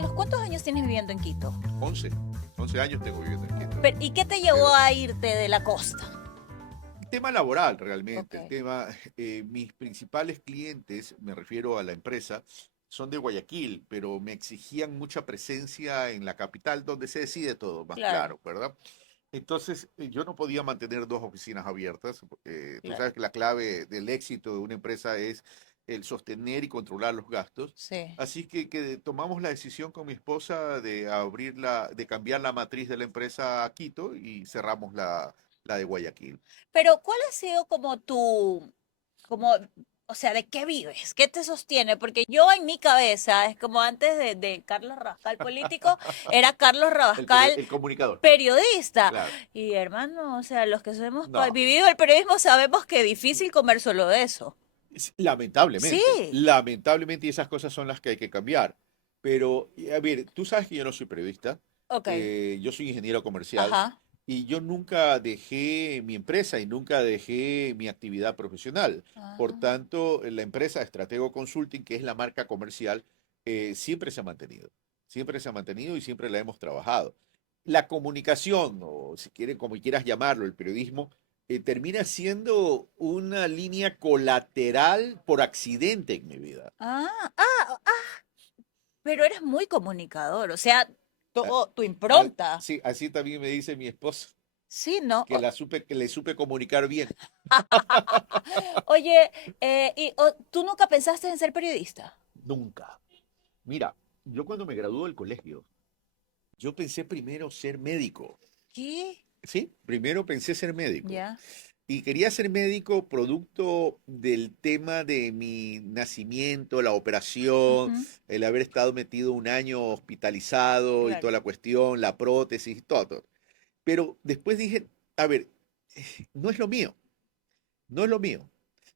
Carlos, ¿cuántos años tienes viviendo en Quito? 11 años tengo viviendo en Quito. ¿Y qué te llevó a irte de la costa? El tema laboral Ok, realmente, mis principales clientes, me refiero a la empresa, son de Guayaquil, pero me exigían mucha presencia en la capital donde se decide todo, más claro, claro, ¿verdad? Entonces, yo no podía mantener dos oficinas abiertas. Tú claro. sabes que la clave del éxito de una empresa es el sostener y controlar los gastos. Sí. Así que tomamos la decisión con mi esposa de de cambiar la matriz de la empresa a Quito y cerramos la de Guayaquil. Pero ¿cuál ha sido como como, o sea, de qué vives? ¿Qué te sostiene? Porque yo en mi cabeza, es como antes de Carlos Rabascal político, era Carlos Rabascal El comunicador, periodista. claro. Y hermano, o sea, los que hemos No, vivido el periodismo sabemos que es difícil comer solo de eso. Sí, lamentablemente, y esas cosas son las que hay que cambiar. Pero, a ver, tú sabes que yo no soy periodista, ok. yo soy ingeniero comercial Ajá. y yo nunca dejé mi empresa y nunca dejé mi actividad profesional. Por Ah, tanto, la empresa Estratego Consulting, que es la marca comercial, siempre se ha mantenido. Siempre se ha mantenido y siempre la hemos trabajado. La comunicación, o si quieren, como quieras llamarlo, el periodismo, termina siendo una línea colateral por accidente en mi vida. pero eres muy comunicador, o sea, A- todo tu impronta. Sí, así también me dice mi esposa, Sí, ¿no? que le supe comunicar bien. Oye, ¿tú nunca pensaste en ser periodista? Nunca. Mira, yo cuando me gradué del colegio, yo pensé primero ser médico. ¿Qué? Sí, primero pensé ser médico. Ya. Y quería ser médico producto del tema de mi nacimiento, la operación, Ujú, el haber estado metido un año hospitalizado y claro. toda la cuestión, la prótesis, todo. Pero después dije, a ver, no es lo mío, no es lo mío.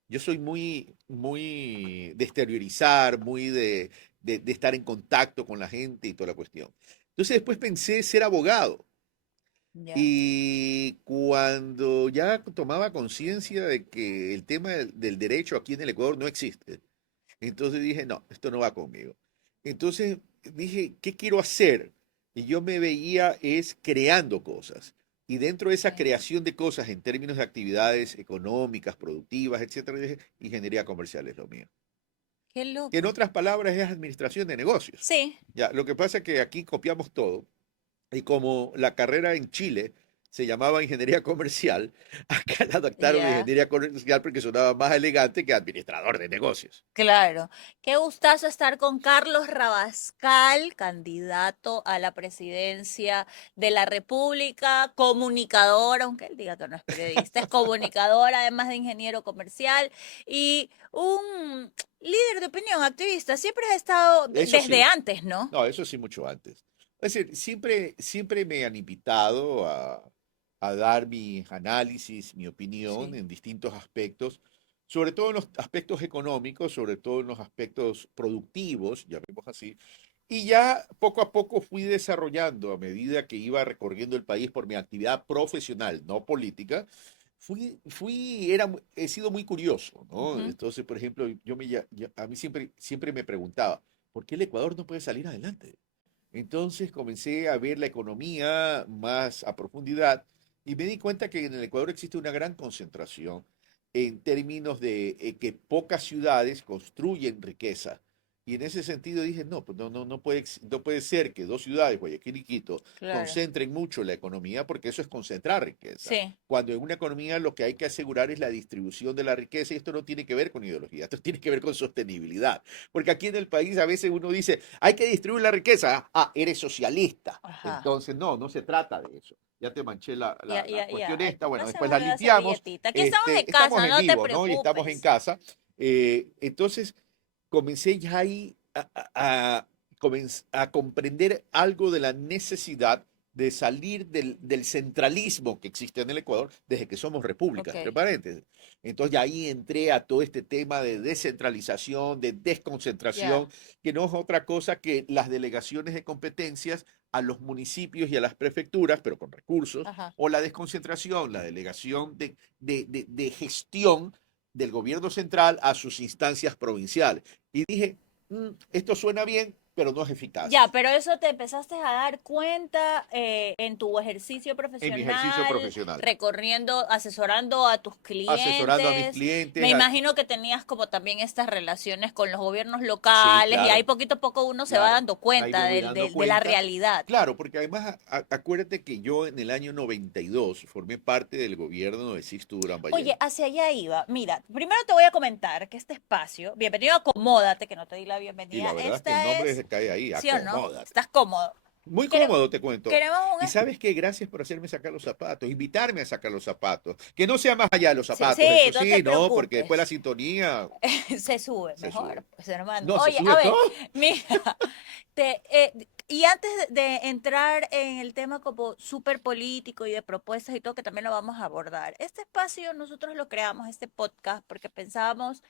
Yo soy muy de exteriorizar, de estar en contacto con la gente y toda la cuestión. Entonces después pensé ser abogado. Ya. Y cuando ya tomaba conciencia de que el tema del derecho aquí en el Ecuador no existe, entonces dije, no, esto no va conmigo. Entonces dije, ¿qué quiero hacer? Y yo me veía es creando cosas. Y dentro de esa Sí. creación de cosas en términos de actividades económicas, productivas, etcétera, dije, ingeniería comercial es lo mío. Qué Que en loco. otras palabras es administración de negocios. Sí. Ya, lo que pasa es que aquí copiamos todo y como la carrera en Chile se llamaba ingeniería comercial, acá la adaptaron a Ya. ingeniería comercial porque sonaba más elegante que administrador de negocios. Claro. Qué gustazo estar con Carlos Rabascal, candidato a la presidencia de la República, comunicador, aunque él diga que no es periodista, es comunicador, además de ingeniero comercial y un líder de opinión, activista. Siempre has estado Eso desde sí, antes, ¿no? no, eso sí mucho antes. Es decir, siempre me han invitado a dar mi análisis, mi opinión Sí. en distintos aspectos, sobre todo en los aspectos económicos, sobre todo en los aspectos productivos, llamémoslo así. Y ya poco a poco fui desarrollando, a medida que iba recorriendo el país por mi actividad profesional, no política, he sido muy curioso, ¿no? Ujú. Entonces, por ejemplo, a mí siempre me preguntaba, ¿por qué el Ecuador no puede salir adelante? Entonces comencé a ver la economía más a profundidad y me di cuenta que en el Ecuador existe una gran concentración en términos de que pocas ciudades construyen riqueza. Y en ese sentido dije, no, pues no puede ser que dos ciudades, Guayaquil y Quito, Claro. concentren mucho la economía, porque eso es concentrar riqueza. Sí. Cuando en una economía lo que hay que asegurar es la distribución de la riqueza, y esto no tiene que ver con ideología, esto tiene que ver con sostenibilidad. Porque aquí en el país a veces uno dice, hay que distribuir la riqueza. Ah, eres socialista. Ajá. Entonces, no se trata de eso. Ya te manché Ya, la ya, ya. cuestión Ay, esta. Bueno, después pásame la una limpiamos. servilletita. Aquí estamos en Estamos casa, en no te vivo, ¿no? Y estamos en preocupes. casa. Entonces, comencé ya ahí a comprender algo de la necesidad de salir del centralismo que existe en el Ecuador desde que somos república, Ok. entre paréntesis. Entonces ya ahí entré a todo este tema de descentralización, de desconcentración, Ya. que no es otra cosa que las delegaciones de competencias a los municipios y a las prefecturas, pero con recursos, Ajá. o la desconcentración, la delegación de gestión del gobierno central a sus instancias provinciales. Y dije, esto suena bien, pero no es eficaz. Ya, pero eso te empezaste a dar cuenta en tu ejercicio En mi ejercicio profesional, profesional. recorriendo, asesorando a tus Asesorando a mis clientes. Me clientes. imagino que tenías como también estas relaciones con los gobiernos Sí, locales y ahí claro, poquito a poco uno se va claro. dando Ahí me cuenta voy dando de la cuenta. realidad. Claro, porque además acuérdate que yo en el año 92 formé parte del gobierno de Sixto Durán Oye, Ballén. hacia allá iba. Mira, primero te voy a comentar que este espacio, bienvenido, acomódate, que no te di la Y bienvenida. la verdad es que el Esta nombre es, se cae ahí, ¿sí o no? acomódate. ¿Estás cómodo? Muy Quere- cómodo, te cuento. Queremos un Y sabes qué, gracias por hacerme sacar los zapatos, invitarme a sacar los zapatos. Que no sea más allá de los sí, zapatos, sí, eso no te sí, ¿no? Porque después la preocupes. sintonía Se sube se mejor, sube. pues hermano. No, se Oye, a sube ver, todo. mira, y antes de entrar en el tema como súper político y de propuestas y todo, que también lo vamos a abordar, este espacio nosotros lo creamos, este podcast, porque pensábamos,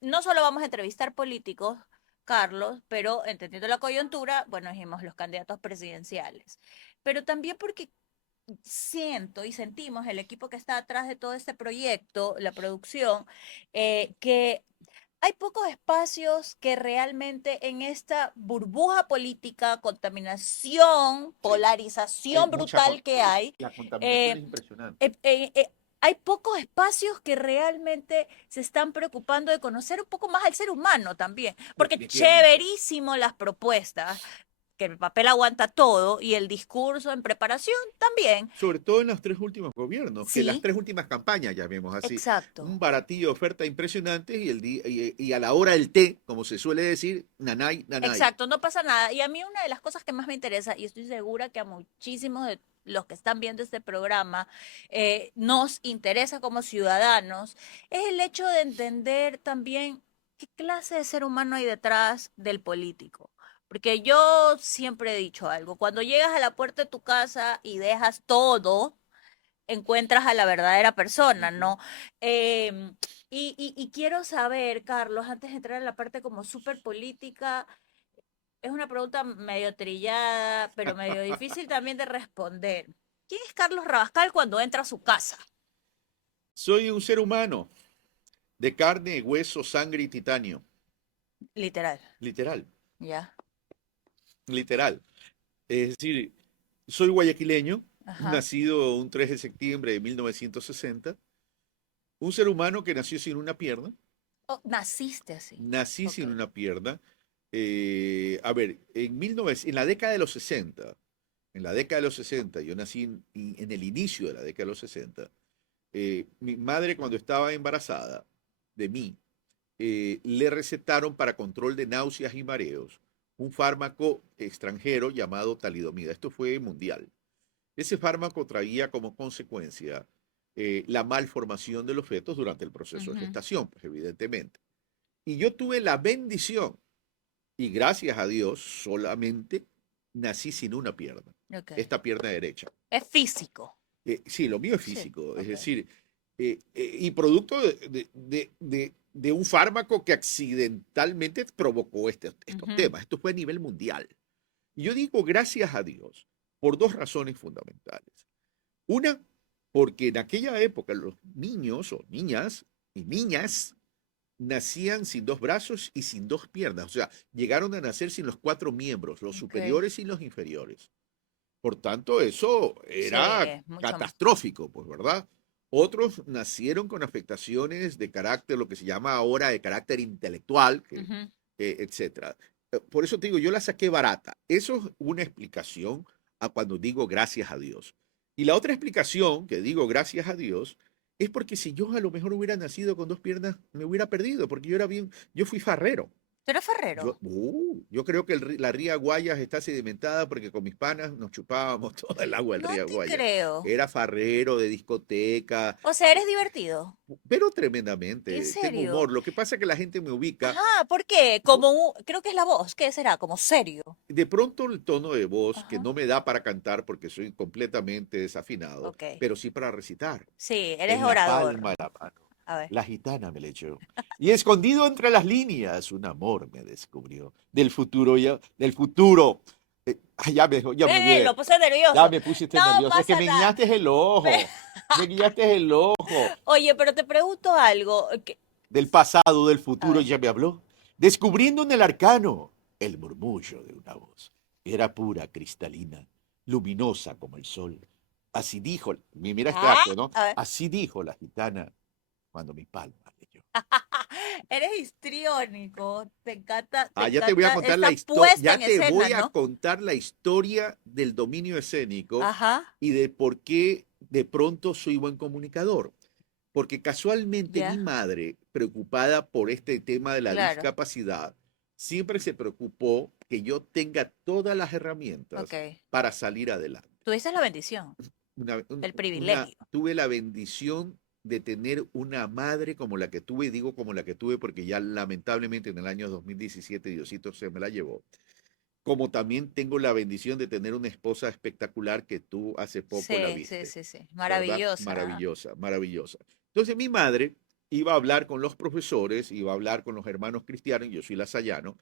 no solo vamos a entrevistar políticos, Carlos, pero entendiendo la coyuntura, bueno, dijimos los candidatos presidenciales, pero también porque siento y sentimos el equipo que está atrás de todo este proyecto, la producción, que hay pocos espacios que realmente en esta burbuja política, contaminación, Sí, hay polarización mucha... brutal que sí, hay, la contaminación eh, es impresionante. eh, eh, eh, hay pocos espacios que realmente se están preocupando de conocer un poco más al ser humano también, porque Definitivamente. chéverísimo las propuestas, que el papel aguanta todo y el discurso en preparación también. Sobre todo en los tres últimos gobiernos, que las Sí, tres últimas campañas, llamemos así, exacto. un baratillo de oferta impresionante y a la hora del té, como se suele decir, nanay, nanay. Exacto, no pasa nada. Y a mí una de las cosas que más me interesa, y estoy segura que a muchísimos de los que están viendo este programa nos interesa como ciudadanos, es el hecho de entender también qué clase de ser humano hay detrás del político. Porque yo siempre he dicho algo, cuando llegas a la puerta de tu casa y dejas todo, encuentras a la verdadera persona, Ujú. ¿no? Y quiero saber, Carlos, antes de entrar en la parte como súper política, es una pregunta medio trillada, pero medio difícil también de responder. ¿Quién es Carlos Rabascal cuando entra a su casa? Soy un ser humano de carne, hueso, sangre y titanio. Literal, Literal, ya. literal. Es decir, soy guayaquileño, Ajá. nacido un 3 de septiembre de 1960, un ser humano que nació sin una pierna, Oh, naciste así. nací Ok. sin una pierna. A ver, en la década de los 60, en la década de los 60, yo nací en el inicio de la década de los 60, mi madre cuando estaba embarazada de mí, le recetaron para control de náuseas y mareos un fármaco extranjero llamado talidomida. Esto fue mundial. Ese fármaco traía como consecuencia la malformación de los fetos durante el proceso de Ujú. gestación, pues evidentemente. Y yo tuve la bendición, y gracias a Dios, solamente nací sin una pierna, Ok. esta pierna derecha. Es físico. Sí, lo mío es Sí. físico, es Ok. decir, y producto de un fármaco que accidentalmente provocó estos Ujú. temas. Esto fue a nivel mundial. Y yo digo gracias a Dios por dos razones fundamentales. Una, porque en aquella época los niños o niñas y niñas nacían sin dos brazos y sin dos piernas. O sea, llegaron a nacer sin los cuatro miembros, los Ok. superiores y los inferiores. Por tanto, eso Sí, era mucho más. catastrófico, pues, ¿verdad? Otros nacieron con afectaciones de carácter, lo que se llama ahora de carácter intelectual, Ujú. etcétera. Por eso te digo, yo la saqué barata. Eso es una explicación a cuando digo gracias a Dios. Y la otra explicación que digo gracias a Dios es porque si yo a lo mejor hubiera nacido con dos piernas, me hubiera perdido, porque yo fui farrero. ¿Tú eres ferrero? Yo creo que la ría Guayas está sedimentada porque con mis panas nos chupábamos toda el agua del No río te Guayas. creo. Era farrero de discoteca, O sea, eres divertido. pero ¿En tremendamente. Tengo serio? humor. Lo que pasa es que la gente me ubica. Ajá, ¿por qué? Creo que es la voz. ¿Qué será? Como serio. De pronto el tono de voz, que Ajá. no me da para cantar porque soy completamente desafinado, Ok. pero sí para recitar. Sí, eres En la orador. palma de la mano. A ver. La gitana me le echó. Y escondido entre las líneas, un amor me descubrió. Del futuro. Ay, ya me olvidé. Lo puse Ya nervioso. me pusiste No nervioso. Es que pasa me nada. guiñaste el ojo. Me guiñaste el ojo. Oye, pero te pregunto algo. Del pasado, del A futuro, ver. ya me habló. Descubriendo en el arcano. el murmullo de una voz. Era pura, cristalina, luminosa como el sol. Así dijo, mira este Ah, acto, ¿no? a ver. Así dijo la gitana cuando mi palma leyó. Eres histriónico. Te Ah, ya te voy a encanta contar la esta historia, puesta ya en te escena, voy a ¿no? contar la historia del dominio escénico Ajá, y de por qué de pronto soy buen comunicador. Porque casualmente mi ya, madre, preocupada por este tema de la claro. discapacidad, siempre se preocupó que yo tenga todas las herramientas Ok. para salir adelante. Tuviste la bendición, el privilegio. Tuve la bendición de tener una madre como la que tuve, digo como la que tuve porque ya lamentablemente en el año 2017 Diosito se me la llevó, como también tengo la bendición de tener una esposa espectacular que tú hace poco la Sí, sí, viste, sí, sí. ¿verdad? Maravillosa. Maravillosa, maravillosa. Entonces mi madre iba a hablar con los profesores, iba a hablar con los hermanos cristianos, yo soy lasallano,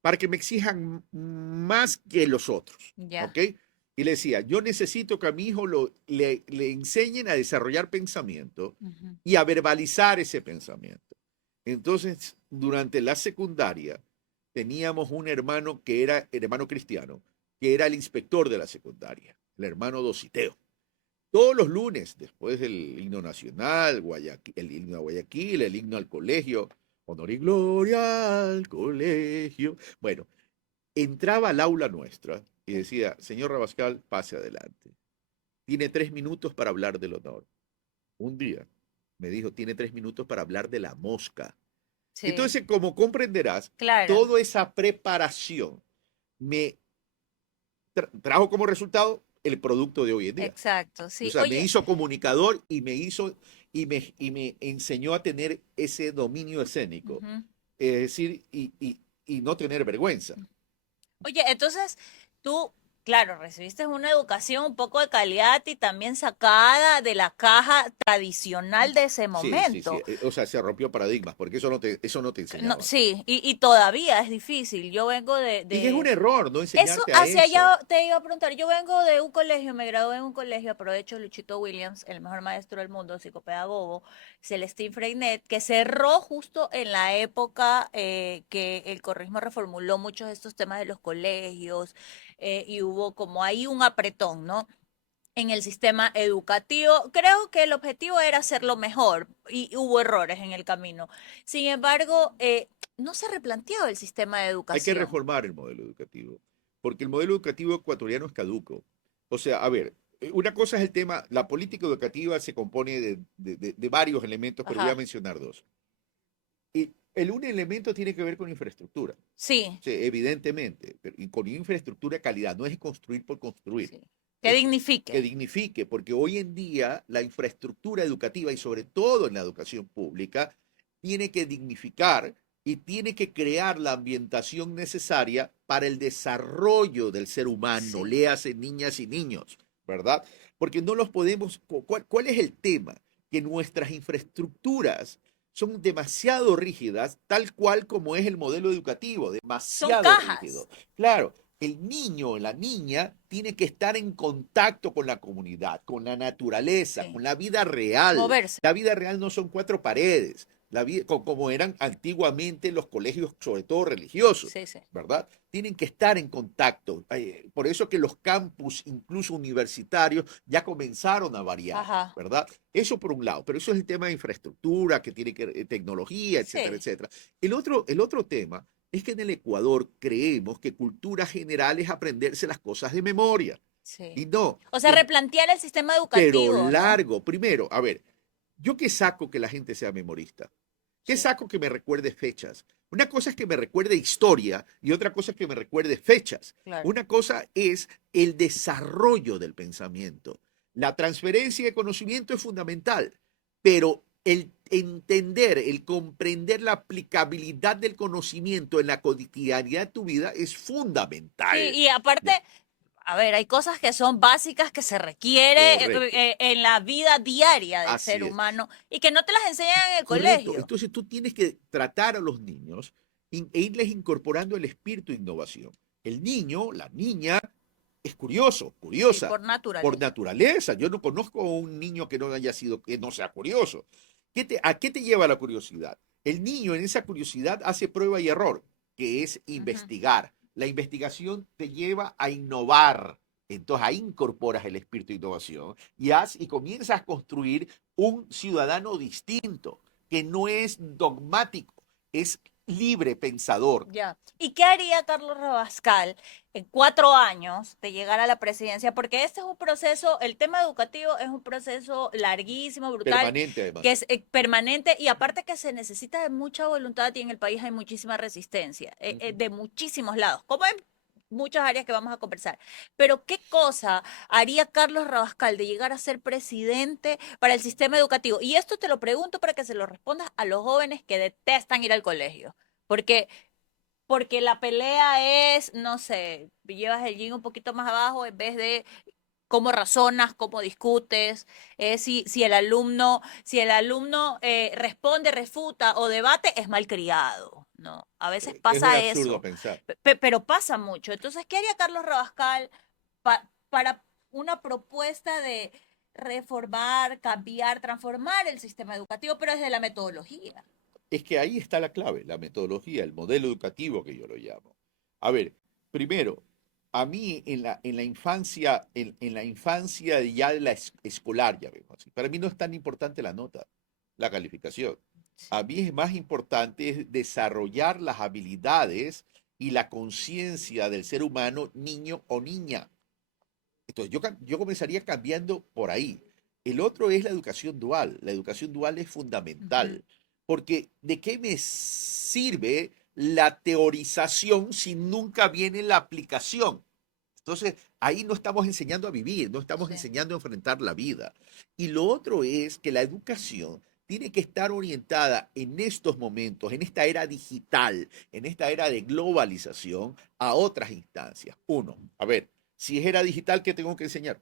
para que me exijan más que los otros, Ya. ¿ok? Y le decía, yo necesito que a mi hijo le enseñen a desarrollar pensamiento Ujú. y a verbalizar ese pensamiento. Entonces, durante la secundaria, teníamos un hermano que era hermano cristiano, que era el inspector de la secundaria, el hermano Dositeo. Todos los lunes, después del himno nacional, el himno a Guayaquil, el himno al colegio, honor y gloria al colegio. Bueno, entraba al aula nuestra y decía, señor Rabascal, pase adelante. Tiene 3 minutos para hablar del honor. Un día me dijo, tiene 3 minutos para hablar de la mosca. Sí, Entonces, como comprenderás, claro. toda esa preparación me trajo como resultado el producto de hoy en día. Exacto. O Sí. sea, me Oye, hizo comunicador y me enseñó a tener ese dominio escénico. ujú. Es decir, y no tener vergüenza. Oye, entonces tú, claro, recibiste una educación un poco de calidad y también sacada de la caja tradicional de ese Sí, sí, sí. momento. O sea, se rompió paradigmas, porque eso no te No, enseñaban. sí, y todavía es difícil. Yo vengo Y es un de, error no eso, enseñarte a hacia eso. allá te iba a preguntar. Yo vengo de un colegio, me gradué en un colegio, aprovecho Luchito Williams, el mejor maestro del mundo, psicopedagogo, Celestín Freinet, que cerró justo en la época que el correísmo reformuló muchos de estos temas de los colegios y hubo como ahí un apretón, ¿no? En el sistema educativo. Creo que el objetivo era hacerlo mejor y hubo errores en el camino. Sin embargo, no se ha replanteado el sistema de Hay que educación. reformar el modelo educativo, porque el modelo educativo ecuatoriano es caduco. O sea, a ver, una cosa es el tema, la política educativa se compone de varios elementos, pero voy a Ajá. mencionar dos. Y el un elemento tiene que ver con infraestructura, Sí, sí, evidentemente, y con infraestructura de calidad, no es construir por construir, sí. Que es que dignifique. dignifique, porque hoy en día la infraestructura educativa y sobre todo en la educación pública tiene que dignificar y tiene que crear la ambientación necesaria para el desarrollo del ser humano, Sí. léase niñas y niños, ¿verdad? Porque no los podemos, ¿cuál es el tema? Que nuestras infraestructuras son demasiado rígidas, tal cual como es el modelo educativo, Son demasiado rígido. cajas. Claro, el niño o la niña tiene que estar en contacto con la comunidad, con la naturaleza, Sí. con la vida real. Moverse. La vida real no son cuatro paredes, la vida, como eran antiguamente los colegios, sobre todo religiosos, Sí, sí. ¿verdad? Tienen que estar en contacto. Por eso que los campus, incluso universitarios, ya comenzaron a variar, Ajá. ¿verdad? Eso por un lado, pero eso es el tema de infraestructura, que tiene que tecnología, etcétera, Sí, etcétera. El otro tema es que en el Ecuador creemos que cultura general es aprenderse las cosas de memoria. sí. Y no, O sea, replantear el sistema pero educativo, ¿no? largo. Primero, a ver, ¿yo qué saco que la gente sea memorista? ¿Qué Sí. saco que me recuerde fechas? Una cosa es que me recuerde historia y otra cosa es que me recuerde fechas. Claro. Una cosa es el desarrollo del pensamiento. La transferencia de conocimiento es fundamental, pero el entender, el comprender la aplicabilidad del conocimiento en la cotidianidad de tu vida es Sí, fundamental. y aparte, ¿Ya? a ver, hay cosas que son básicas que se requiere Correcto. en la vida diaria del ser Así es. humano y que no te las enseñan en el Correcto. colegio. Entonces tú tienes que tratar a los niños e irles incorporando el espíritu de innovación. El niño, la niña, es curioso, Sí, curiosa, por por naturaleza. naturaleza. Yo no conozco a un niño que no haya sido, que no sea curioso. ¿A qué te lleva la curiosidad? El niño en esa curiosidad hace prueba y error, que es Ujú. investigar, La investigación te lleva a innovar. Entonces ahí incorporas el espíritu de innovación y comienzas a construir un ciudadano distinto, que no es dogmático, es libre pensador. Ya. ¿Y qué haría Carlos Rabascal en 4 años de llegar a la presidencia? Porque este es un proceso, el tema educativo es un proceso larguísimo, brutal, Permanente que además. es permanente y aparte que se necesita de mucha voluntad y en el país hay muchísima resistencia, Ujú. de muchísimos lados, como en muchas áreas que vamos a conversar. Pero ¿qué cosa haría Carlos Rabascal de llegar a ser presidente para el sistema educativo? Y esto te lo pregunto para que se lo respondas a los jóvenes que detestan ir al colegio. Porque la pelea es, no sé, llevas el yin un poquito más abajo en vez de cómo razonas, cómo discutes, si el alumno responde, refuta o debate, es malcriado, ¿no? A veces Es un pasa absurdo eso, pensar. pero pasa mucho. Entonces, ¿qué haría Carlos Rabascal para una propuesta de reformar, cambiar, transformar el sistema educativo, pero desde la metodología? Es que ahí está la clave, la metodología, el modelo educativo que yo lo llamo. A ver, primero, a mí en la infancia ya de la escolar, ya vemos así, para mí no es tan importante la nota, la calificación. A Sí. mí es más importante desarrollar las habilidades y la conciencia del ser humano, niño o niña. Entonces, yo comenzaría cambiando por ahí. El otro es la educación dual. La educación dual es Ujú. fundamental, porque ¿de qué me sirve la teorización si nunca viene la aplicación? Entonces, ahí no estamos enseñando a vivir, no estamos Sí. enseñando a enfrentar la vida. Y lo otro es que la educación tiene que estar orientada en estos momentos, en esta era digital, en esta era de globalización, a otras instancias. Uno, a ver, si es era digital, ¿qué tengo que enseñar?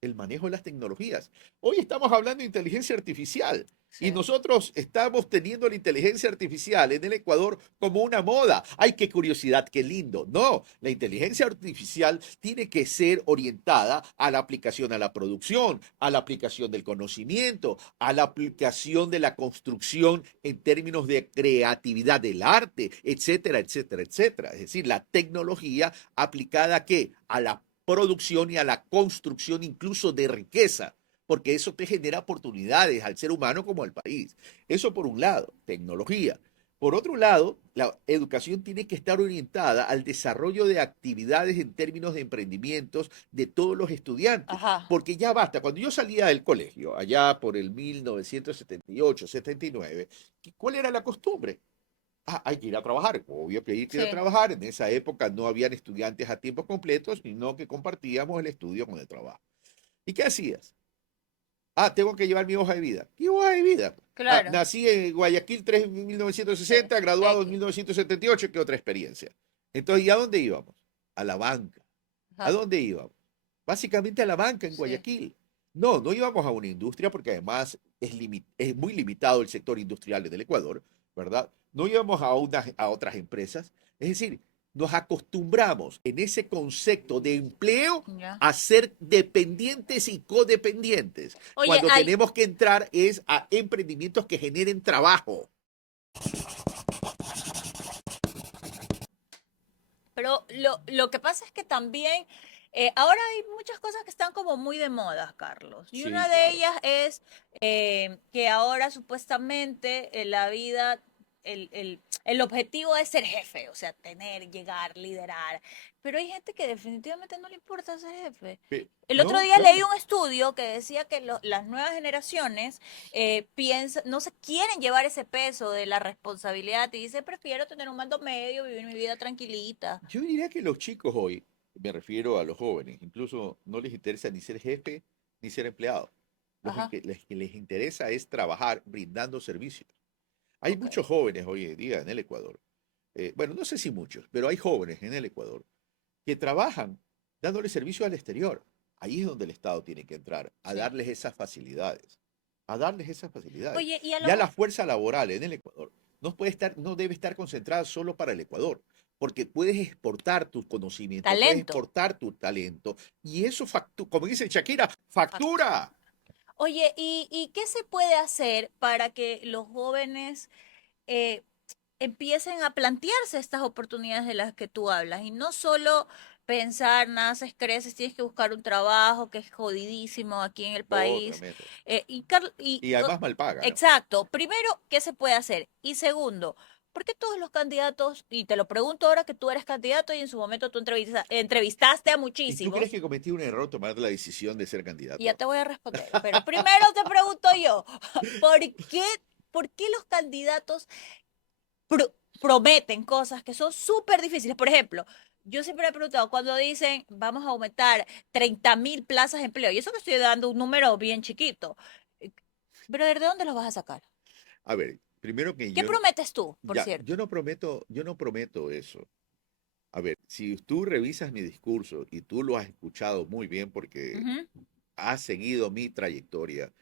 El manejo de las tecnologías. Hoy estamos hablando de inteligencia artificial y Sí. nosotros estamos teniendo la inteligencia artificial en el Ecuador como una moda. ¡Ay, qué curiosidad, qué lindo! No, la inteligencia artificial tiene que ser orientada a la aplicación a la producción, a la aplicación del conocimiento, a la aplicación de la construcción en términos de creatividad del arte, etcétera, etcétera, etcétera. Es decir, la tecnología aplicada ¿a qué? A la producción y a la construcción incluso de riqueza, porque eso te genera oportunidades al ser humano como al país. Eso por un lado, tecnología. Por otro lado, la educación tiene que estar orientada al desarrollo de actividades en términos de emprendimientos de todos los estudiantes, Ajá. porque ya basta. Cuando yo salía del colegio, allá por el 1978, 79, ¿cuál era la costumbre? Ah, hay que ir a trabajar. Obvio que hay que ir a Sí. trabajar. En esa época no habían estudiantes a tiempo completo, sino que compartíamos el estudio con el trabajo. ¿Y qué hacías? Ah, tengo que llevar mi hoja de vida. ¿Qué hoja de vida? Ah, Claro. nací en Guayaquil 3 en Sí. 1960, graduado en X. 1978. ¿Qué otra experiencia? Entonces, ¿y a dónde íbamos? A la banca. ¿A Ajá. dónde íbamos? Básicamente a la banca en Sí. Guayaquil. No, no íbamos a una industria porque además es muy limitado el sector industrial en el Ecuador, ¿verdad? No íbamos a otras empresas. Es decir, nos acostumbramos en ese concepto de empleo Ya. a ser dependientes y codependientes, Oye, cuando tenemos que entrar es a emprendimientos que generen trabajo. pero lo que pasa es que también ahora hay muchas cosas que están como muy de moda, Carlos. Y Sí, una de claro. ellas es que ahora supuestamente la vida, el objetivo es ser jefe, o sea, tener, llegar, liderar. Pero hay gente que definitivamente no le importa ser jefe. El otro No, día leí claro. un estudio que decía que las nuevas generaciones no se quieren llevar ese peso de la responsabilidad y dice, prefiero tener un mando medio, vivir mi vida tranquilita. Yo diría que los chicos hoy, me refiero a los jóvenes, incluso no les interesa ni ser jefe ni ser empleado. Ajá, Que les interesa es trabajar brindando servicios. Hay ok, muchos jóvenes hoy en día en el Ecuador, bueno, no sé si muchos, pero hay jóvenes en el Ecuador que trabajan dándole servicio al exterior. Ahí es donde el Estado tiene que entrar, a sí. darles esas facilidades, a darles esas facilidades. Oye, y a Ya los la fuerza laboral en el Ecuador no debe estar concentrada solo para el Ecuador, porque puedes exportar tu conocimiento, puedes talento. exportar tu talento, y eso, como dice Shakira, Factura. factura. Oye, ¿y qué se puede hacer para que los jóvenes eh, empiecen a plantearse estas oportunidades de las que tú hablas y no solo pensar, naces, creces, tienes que buscar un trabajo que es jodidísimo aquí en el No, país. tremendo. Y Y además mal paga, ¿no? exacto, primero, ¿qué se puede hacer? Y segundo, ¿por qué todos los candidatos, y te lo pregunto ahora que tú eres candidato y en su momento tú entrevistaste a ¿Y tú crees muchísimos? que cometí un error tomar la decisión de ser Y ya candidato? te voy a responder, pero primero te pregunto yo, ¿por qué, ¿por qué los candidatos prometen cosas que son súper difíciles? Por ejemplo, yo siempre he preguntado, cuando dicen vamos a aumentar 30.000 plazas de empleo, y eso que estoy dando un número bien chiquito, eh, pero ¿de dónde los vas a sacar? A ver, primero que ¿Qué prometes tú, por ya, cierto? yo no prometo eso. A ver, si tú revisas mi discurso y tú lo has escuchado muy bien porque Ujú, has seguido mi trayectoria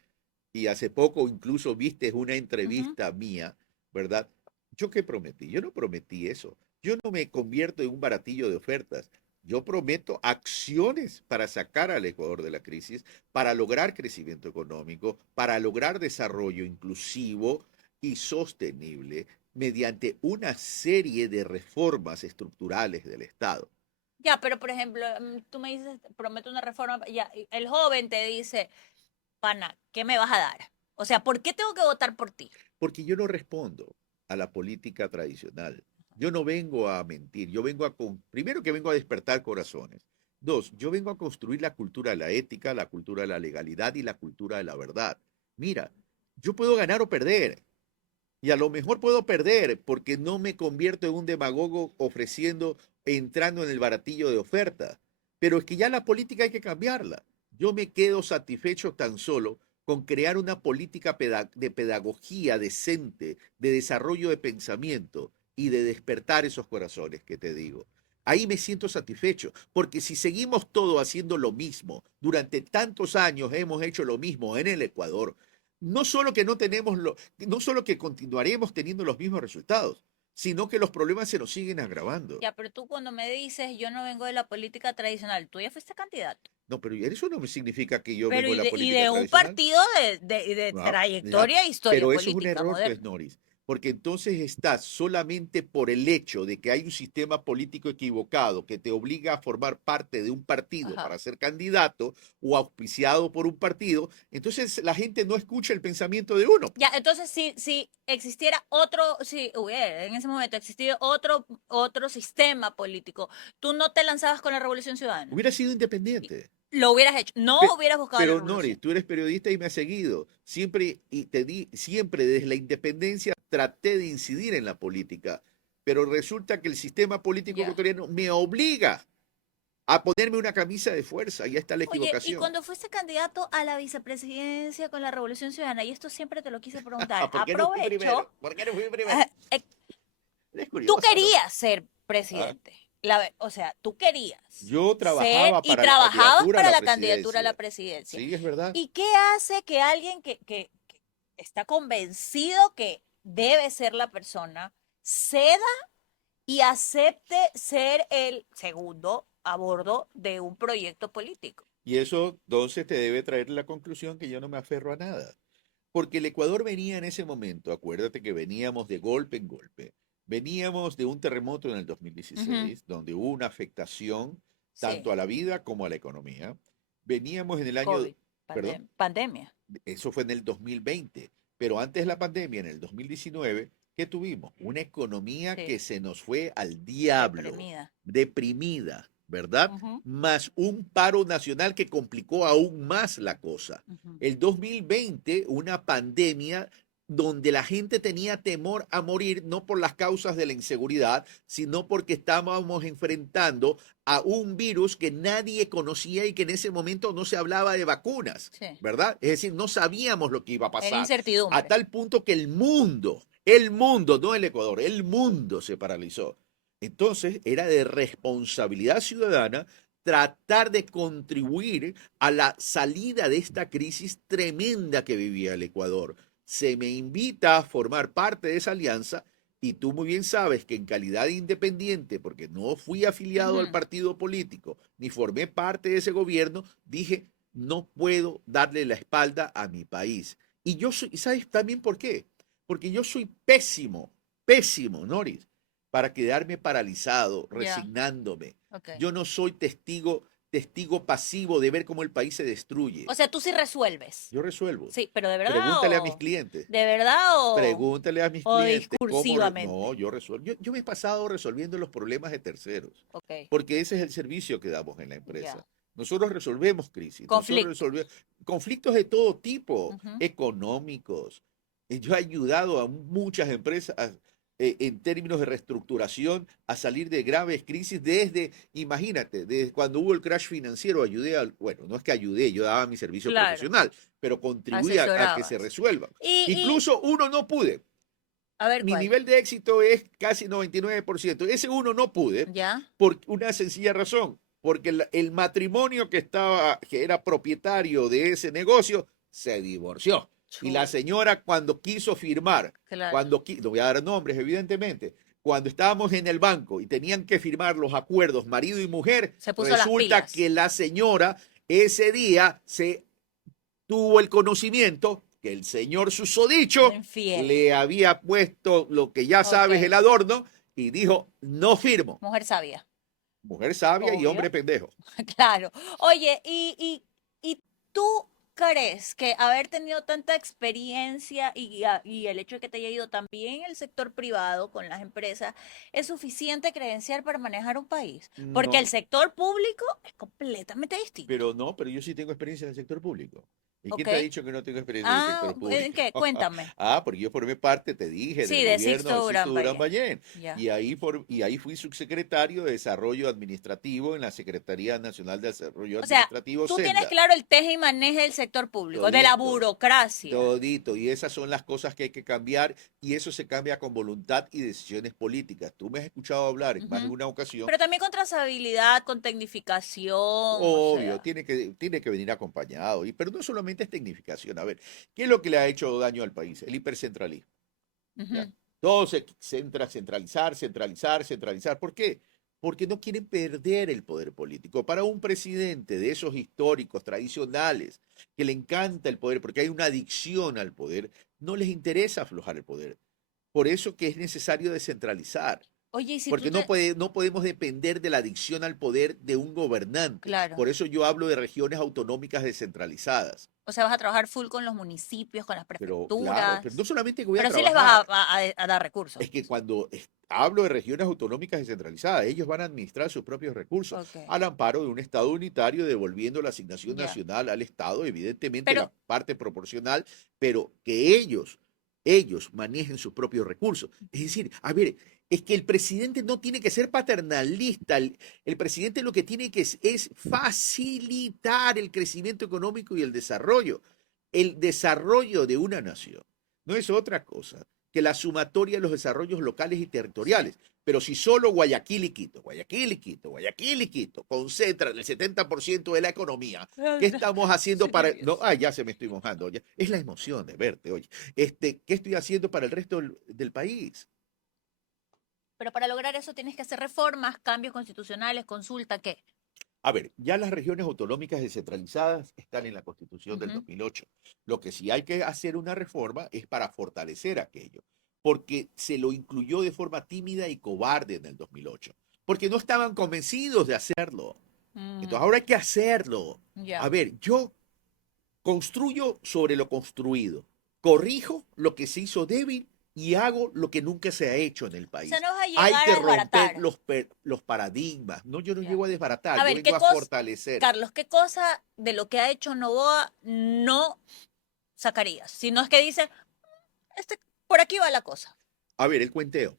y hace poco incluso viste una ujú. entrevista mía, ¿verdad? ¿Yo qué prometí? Yo no prometí eso. Yo no me convierto en un baratillo de ofertas. Yo prometo acciones para sacar al Ecuador de la crisis, para lograr crecimiento económico, para lograr desarrollo inclusivo y sostenible mediante una serie de reformas estructurales del Estado. Ya, pero por ejemplo, tú me dices, prometo una reforma, ya, y el joven te dice, pana, ¿qué me vas a dar? O sea, ¿por qué tengo que votar por ti? Porque yo no respondo a la política tradicional. Yo no vengo a mentir, yo vengo primero que vengo a despertar corazones. Dos, yo vengo a construir la cultura de la ética, la cultura de la legalidad y la cultura de la verdad. Mira, yo puedo ganar o perder, y a lo mejor puedo perder porque no me convierto en un demagogo ofreciendo, entrando en el baratillo de oferta. Pero es que ya la política hay que cambiarla. Yo me quedo satisfecho tan solo con crear una política de pedagogía decente, de desarrollo de pensamiento y de despertar esos corazones que te digo. Ahí me siento satisfecho, porque si seguimos todo haciendo lo mismo, durante tantos años hemos hecho lo mismo en el Ecuador, no solo que no tenemos no solo que continuaremos teniendo los mismos resultados, sino que los problemas se nos siguen agravando. Ya, pero tú cuando me dices, yo no vengo de la política tradicional, tú ya fuiste candidato. No, pero eso no me significa que yo Pero vengo de la y política de un tradicional. partido de Ah, ya. trayectoria e historia Pero eso es un política error, pues, moderna. Noris, porque entonces estás solamente por el hecho de que hay un sistema político equivocado que te obliga a formar parte de un partido Ajá. para ser candidato o auspiciado por un partido, entonces la gente no escucha el pensamiento de uno. Ya, entonces si existiera otro, si hubiera en ese momento existido otro sistema político, tú no te lanzabas con la Revolución Ciudadana. Hubiera sido Y independiente. lo hubieras hecho, no Pe- hubieras buscado la Pero Nori, revolución. tú eres periodista y me has seguido. Siempre y siempre desde la independencia traté de incidir en la política, pero resulta que el sistema político Ya. ecuatoriano me obliga a ponerme una camisa de fuerza. Y ahí está la Oye, y equivocación. cuando fuiste candidato a la vicepresidencia con la Revolución Ciudadana, y esto siempre te lo quise preguntar, ¿Por qué no fui primero? aprovecho, ¿Por qué no fui primero? eh, eh, Es tú curiosa, ¿no? querías ser Ah, presidente, o sea, tú querías yo ser trabajaba y para la trabajabas candidatura a para la la candidatura a la presidencia. presidencia. Sí, es verdad. ¿Y qué hace que alguien que está convencido que debe ser la persona ceda y acepte ser el segundo a bordo de un proyecto político? Y eso entonces te debe traer la conclusión que yo no me aferro a nada. Porque el Ecuador venía en ese momento, acuérdate que veníamos de golpe en golpe. Veníamos de un terremoto en el Ujú, 2016, donde hubo una afectación sí, tanto a la vida como a la economía. Veníamos en el año, COVID, perdón, pandemia. eso fue en el 2020, pero antes de la pandemia, en el 2019, ¿qué tuvimos? Una economía Sí, que se nos fue al diablo, deprimida. deprimida, ¿verdad? Ujú, Más un paro nacional que complicó aún más la cosa. ujú. El 2020, una pandemia donde la gente tenía temor a morir, no por las causas de la inseguridad, sino porque estábamos enfrentando a un virus que nadie conocía y que en ese momento no se hablaba de vacunas, Sí, ¿verdad? Es decir, no sabíamos lo que iba a era pasar, a incertidumbre. tal punto que no el Ecuador, el mundo se paralizó. Entonces, era de responsabilidad ciudadana tratar de contribuir a la salida de esta crisis tremenda que vivía el Ecuador. Se me invita a formar parte de esa alianza y tú muy bien sabes que en calidad de independiente, porque no fui afiliado al Ujú. partido político, ni formé parte de ese gobierno, dije, no puedo darle la espalda a mi país. Y yo soy, ¿sabes también por qué? Porque yo soy pésimo pésimo, Noris, para quedarme paralizado, Ya, resignándome. ok. Yo no soy testigo pasivo de ver cómo el país se O destruye. sea, tú sí resuelves. Yo resuelvo. Sí, pero ¿de verdad Pregúntale a mis clientes. de verdad Pregúntale a mis o clientes cómo... No, discursivamente? yo resuelvo. Yo me he pasado resolviendo los problemas de terceros, Ok, porque ese es el servicio que damos en la ya. empresa. Nosotros resolvemos crisis, nosotros Conflictos. resolvemos conflictos de todo tipo, Ujú. económicos. Yo he ayudado a muchas empresas en términos de reestructuración a salir de graves crisis desde, imagínate, desde cuando hubo el crash financiero, ayudé al, bueno, no es que ayudé, yo daba mi servicio Claro, profesional, pero contribuía a que se asesorabas. resuelvan. Y, Incluso uno no pude. a ver Mi cuál. nivel de éxito es casi 99%. Ese uno no pude ¿Ya? por una sencilla razón, porque el matrimonio que era propietario de ese negocio, se divorció. Y la Chu, señora cuando quiso firmar, claro. no voy a dar nombres evidentemente, cuando estábamos en el banco y tenían que firmar los acuerdos marido y mujer, Se puso las resulta que pilas. la señora ese día se tuvo el conocimiento que el señor susodicho Infiel. le había puesto lo que ya Ok. sabes, el adorno, y dijo, no firmo. Mujer sabia. Mujer sabia y hombre Obvio. pendejo. Claro. Oye, y tú crees que haber tenido tanta experiencia y el hecho de que te haya ido también en el sector privado con las empresas es suficiente credencial para manejar un país? Porque el No, sector público es completamente distinto. pero yo sí tengo experiencia en el sector público. ¿Y quién ¿Ok? te ha dicho que no tengo experiencia en el Ah, sector ¿en público? qué? Cuéntame. Porque yo formé parte, te dije, del Sí, de gobierno Sixto de Sixto Durán Durán Ballén. Ballén. Ya. Y ahí fui subsecretario de Desarrollo Administrativo en la Secretaría Nacional de Desarrollo O sea, Administrativo, tú tienes Senda. claro el teje y maneje del sector público, de la Todito. burocracia. Todito, y esas son las cosas que hay que cambiar, y eso se cambia con voluntad y decisiones políticas. Tú me has escuchado hablar en más de Ujú. una ocasión. Pero también con trazabilidad, con tecnificación, o Obvio, sea. tiene que venir acompañado, pero no solamente es tecnificación. A ver, ¿qué es lo que le ha hecho daño al país? El hipercentralismo. ¿Ya? Ujú. Todo se centra, centralizar, centralizar, centralizar. ¿Por qué? Porque no quieren perder el poder político. Para un presidente de esos históricos, tradicionales, que le encanta el poder, porque hay una adicción al poder, no les interesa aflojar el poder. Por eso que es necesario descentralizar, Oye, y si tú porque te... no podemos depender de la adicción al poder de un gobernante. Claro. Por eso yo hablo de regiones autonómicas descentralizadas. O sea, vas a trabajar full con los municipios, con las Pero claro, pero no prefecturas, solamente que voy a pero sí les vas trabajar, a dar recursos, es que pues. cuando hablo de regiones autonómicas descentralizadas, ellos van a administrar sus propios recursos Ok, al amparo de un Estado unitario, devolviendo la asignación ya. nacional al Estado, evidentemente Pero, la parte proporcional, pero que ellos manejen sus propios recursos. Es decir, a ver, es que el presidente no tiene que ser paternalista, el presidente lo que tiene que es facilitar el crecimiento económico y el desarrollo de una nación. No es otra cosa que la sumatoria de los desarrollos locales y sí. territoriales. Pero si solo Guayaquil y Quito, Guayaquil y Quito, Guayaquil y Quito concentran el 70% de la economía, ¿qué estamos haciendo Estoy para... No, nerviosa. ya se me estoy mojando. Ya. Es la emoción de verte, oye. ¿Qué estoy haciendo para el resto del país? Pero para lograr eso tienes que hacer reformas, cambios constitucionales, consulta, ¿qué? A ver, ya las regiones autonómicas descentralizadas están en la Constitución del Ujú. 2008. Lo que sí hay que hacer una reforma es para fortalecer aquello, porque se lo incluyó de forma tímida y cobarde en el 2008, porque no estaban convencidos de hacerlo. Entonces Mm, ahora hay que hacerlo. A ya. ver, yo construyo sobre lo construido, corrijo lo que se hizo débil y hago lo que nunca se ha hecho en el O sea, país. no vas a Hay llegar que a romper desbaratar. los paradigmas. No, yo no Ya. llego a desbaratar, A yo ver, vengo ¿qué a cosa, fortalecer. Carlos, qué cosa de lo que ha hecho Novoa no sacarías? Si no es que dice, este, por aquí va la cosa. A ver, el cuenteo.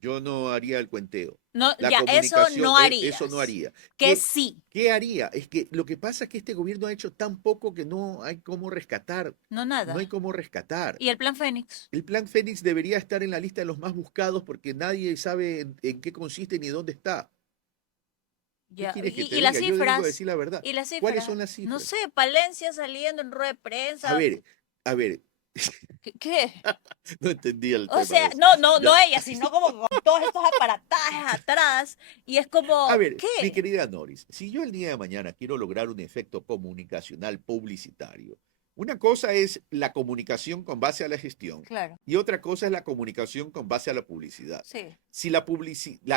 Yo no haría el cuenteo. No, La ya, eso comunicación, no eso no harías. haría. Que sí, ¿Qué haría? Es que lo que pasa es que este gobierno ha hecho tan poco que no hay cómo rescatar. no No hay nada. cómo rescatar. ¿Y el plan Fénix? El plan Fénix debería estar en la lista de los más buscados porque nadie sabe en qué consiste ni dónde está. ¿Qué Ya. quieres que te Y las diga? Yo vengo a cifras? decir la verdad. ¿Y las ¿Cuáles cifras? son las No cifras? sé, Palencia saliendo en rueda de A prensa. ver, a ver, ¿Qué? no entendía el O tema de sea, eso. no Ya. ella, sino como con todos estos aparatajes atrás. Y es A como, ver, mi ¿qué? querida Noris, si yo el día de mañana quiero lograr un efecto comunicacional publicitario, una cosa es la comunicación con base a la gestión Claro, y otra cosa es la comunicación con base a la publicidad. sí, Si la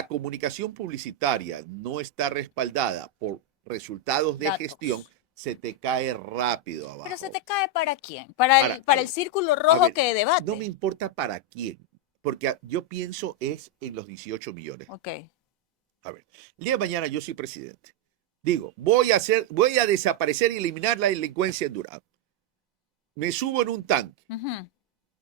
comunicación publicitaria no está respaldada por resultados de gestión, datos. se te cae rápido Pero se abajo. te cae ¿para quién? A Para el ver, círculo a rojo ver, que no me debate. importa para quién, porque yo pienso es en los 18 millones. Ok. A ver, el día de mañana yo soy presidente. Digo, voy a desaparecer y eliminar la delincuencia en Durán. Me subo en un tanque, Ujú,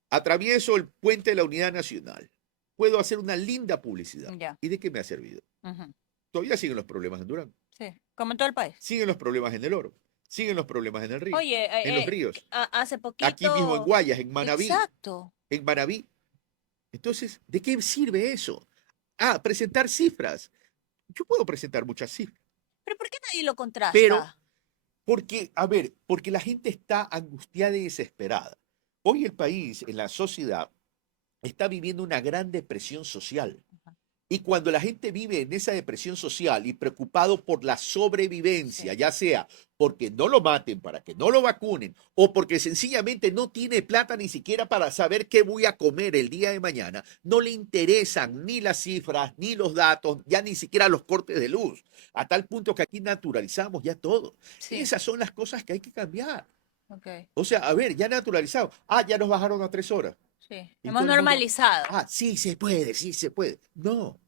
atravieso el puente de la Unidad Nacional. Puedo hacer una linda publicidad. ya. ¿Y de qué me ha servido? Ujú, Todavía siguen los problemas en Durán. sí, como en todo el país. Siguen los problemas en el Oro. Siguen los problemas en el río. Oye, En los ríos. hace Aquí mismo en poquito, Guayas, en Manabí. exacto. En Manabí. Entonces, ¿de qué sirve eso? Ah, presentar cifras. Yo puedo presentar muchas cifras, Pero ¿por qué nadie lo pero contrasta? porque, a ver, porque la gente está angustiada y desesperada. Hoy el país, en la sociedad, está viviendo una gran depresión social. Y cuando la gente vive en esa depresión social y preocupado por la sobrevivencia, Sí, ya sea porque no lo maten, para que no lo vacunen, o porque sencillamente no tiene plata ni siquiera para saber qué voy a comer el día de mañana, no le interesan ni las cifras, ni los datos, ya ni siquiera los cortes de luz, a tal punto que aquí naturalizamos ya todo. sí, Esas son las cosas que hay que cambiar. ok, O sea, a ver, ya naturalizado. Ah, ya nos bajaron a 3 horas. sí. Y Hemos todo el mundo, normalizado. ah, sí se puede, sí se puede. No,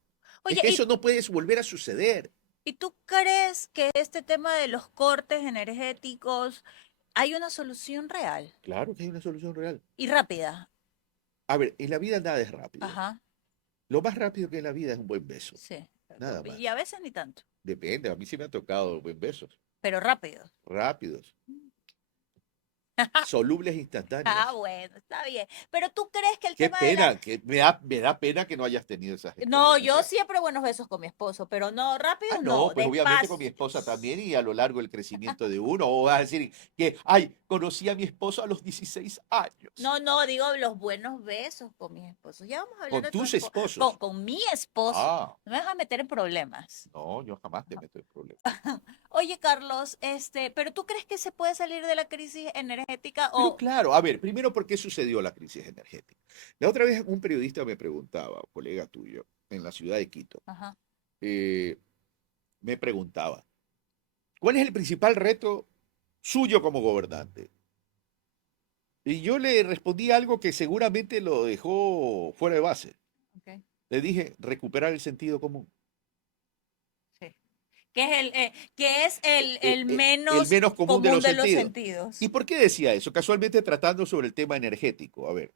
es Oye, que eso no puede volver a suceder. ¿y tú crees que este tema de los cortes energéticos hay una solución real Claro que hay una solución real. y rápida? A ver, en la vida nada es rápido. Ajá, Lo más rápido que hay en la vida es un buen beso. sí. Nada Y a más. veces ni tanto, Depende, a mí sí me han tocado buen besos. pero rápido. Rápidos, solubles, Ah, instantáneos. bueno, está bien. Pero tú crees que el Qué tema de la... pena, que me da pena que no hayas tenido esas No, yo experiencias. siempre buenos besos con mi esposo, pero no, Ah, rápido no, no, pues obviamente con mi despacio. esposa también y a lo largo del crecimiento de uno. O vas a decir que, ay, conocí a mi esposo a los 16 años. No, no, digo los buenos besos con mis esposos. Ya vamos a hablar Con de tu tus esposo. esposos. Con mi esposo. Ah, No me vas a meter en problemas. no, yo jamás te meto en problemas. Oye, Carlos, pero ¿tú crees que se puede salir de la crisis energética Pero o... claro, a ver, primero, ¿por qué sucedió la crisis energética? La otra vez un periodista me preguntaba, un colega tuyo, en la ciudad de Quito, Ajá, eh, me preguntaba, ¿cuál es el principal reto suyo como gobernante? Y yo le respondí algo que seguramente lo dejó fuera de base. ok, Le dije, recuperar el sentido común. sí. Que es el El menos menos común de común los de los sentidos. ¿Y sentidos. por qué decía eso? Casualmente tratando sobre el tema energético. A ver,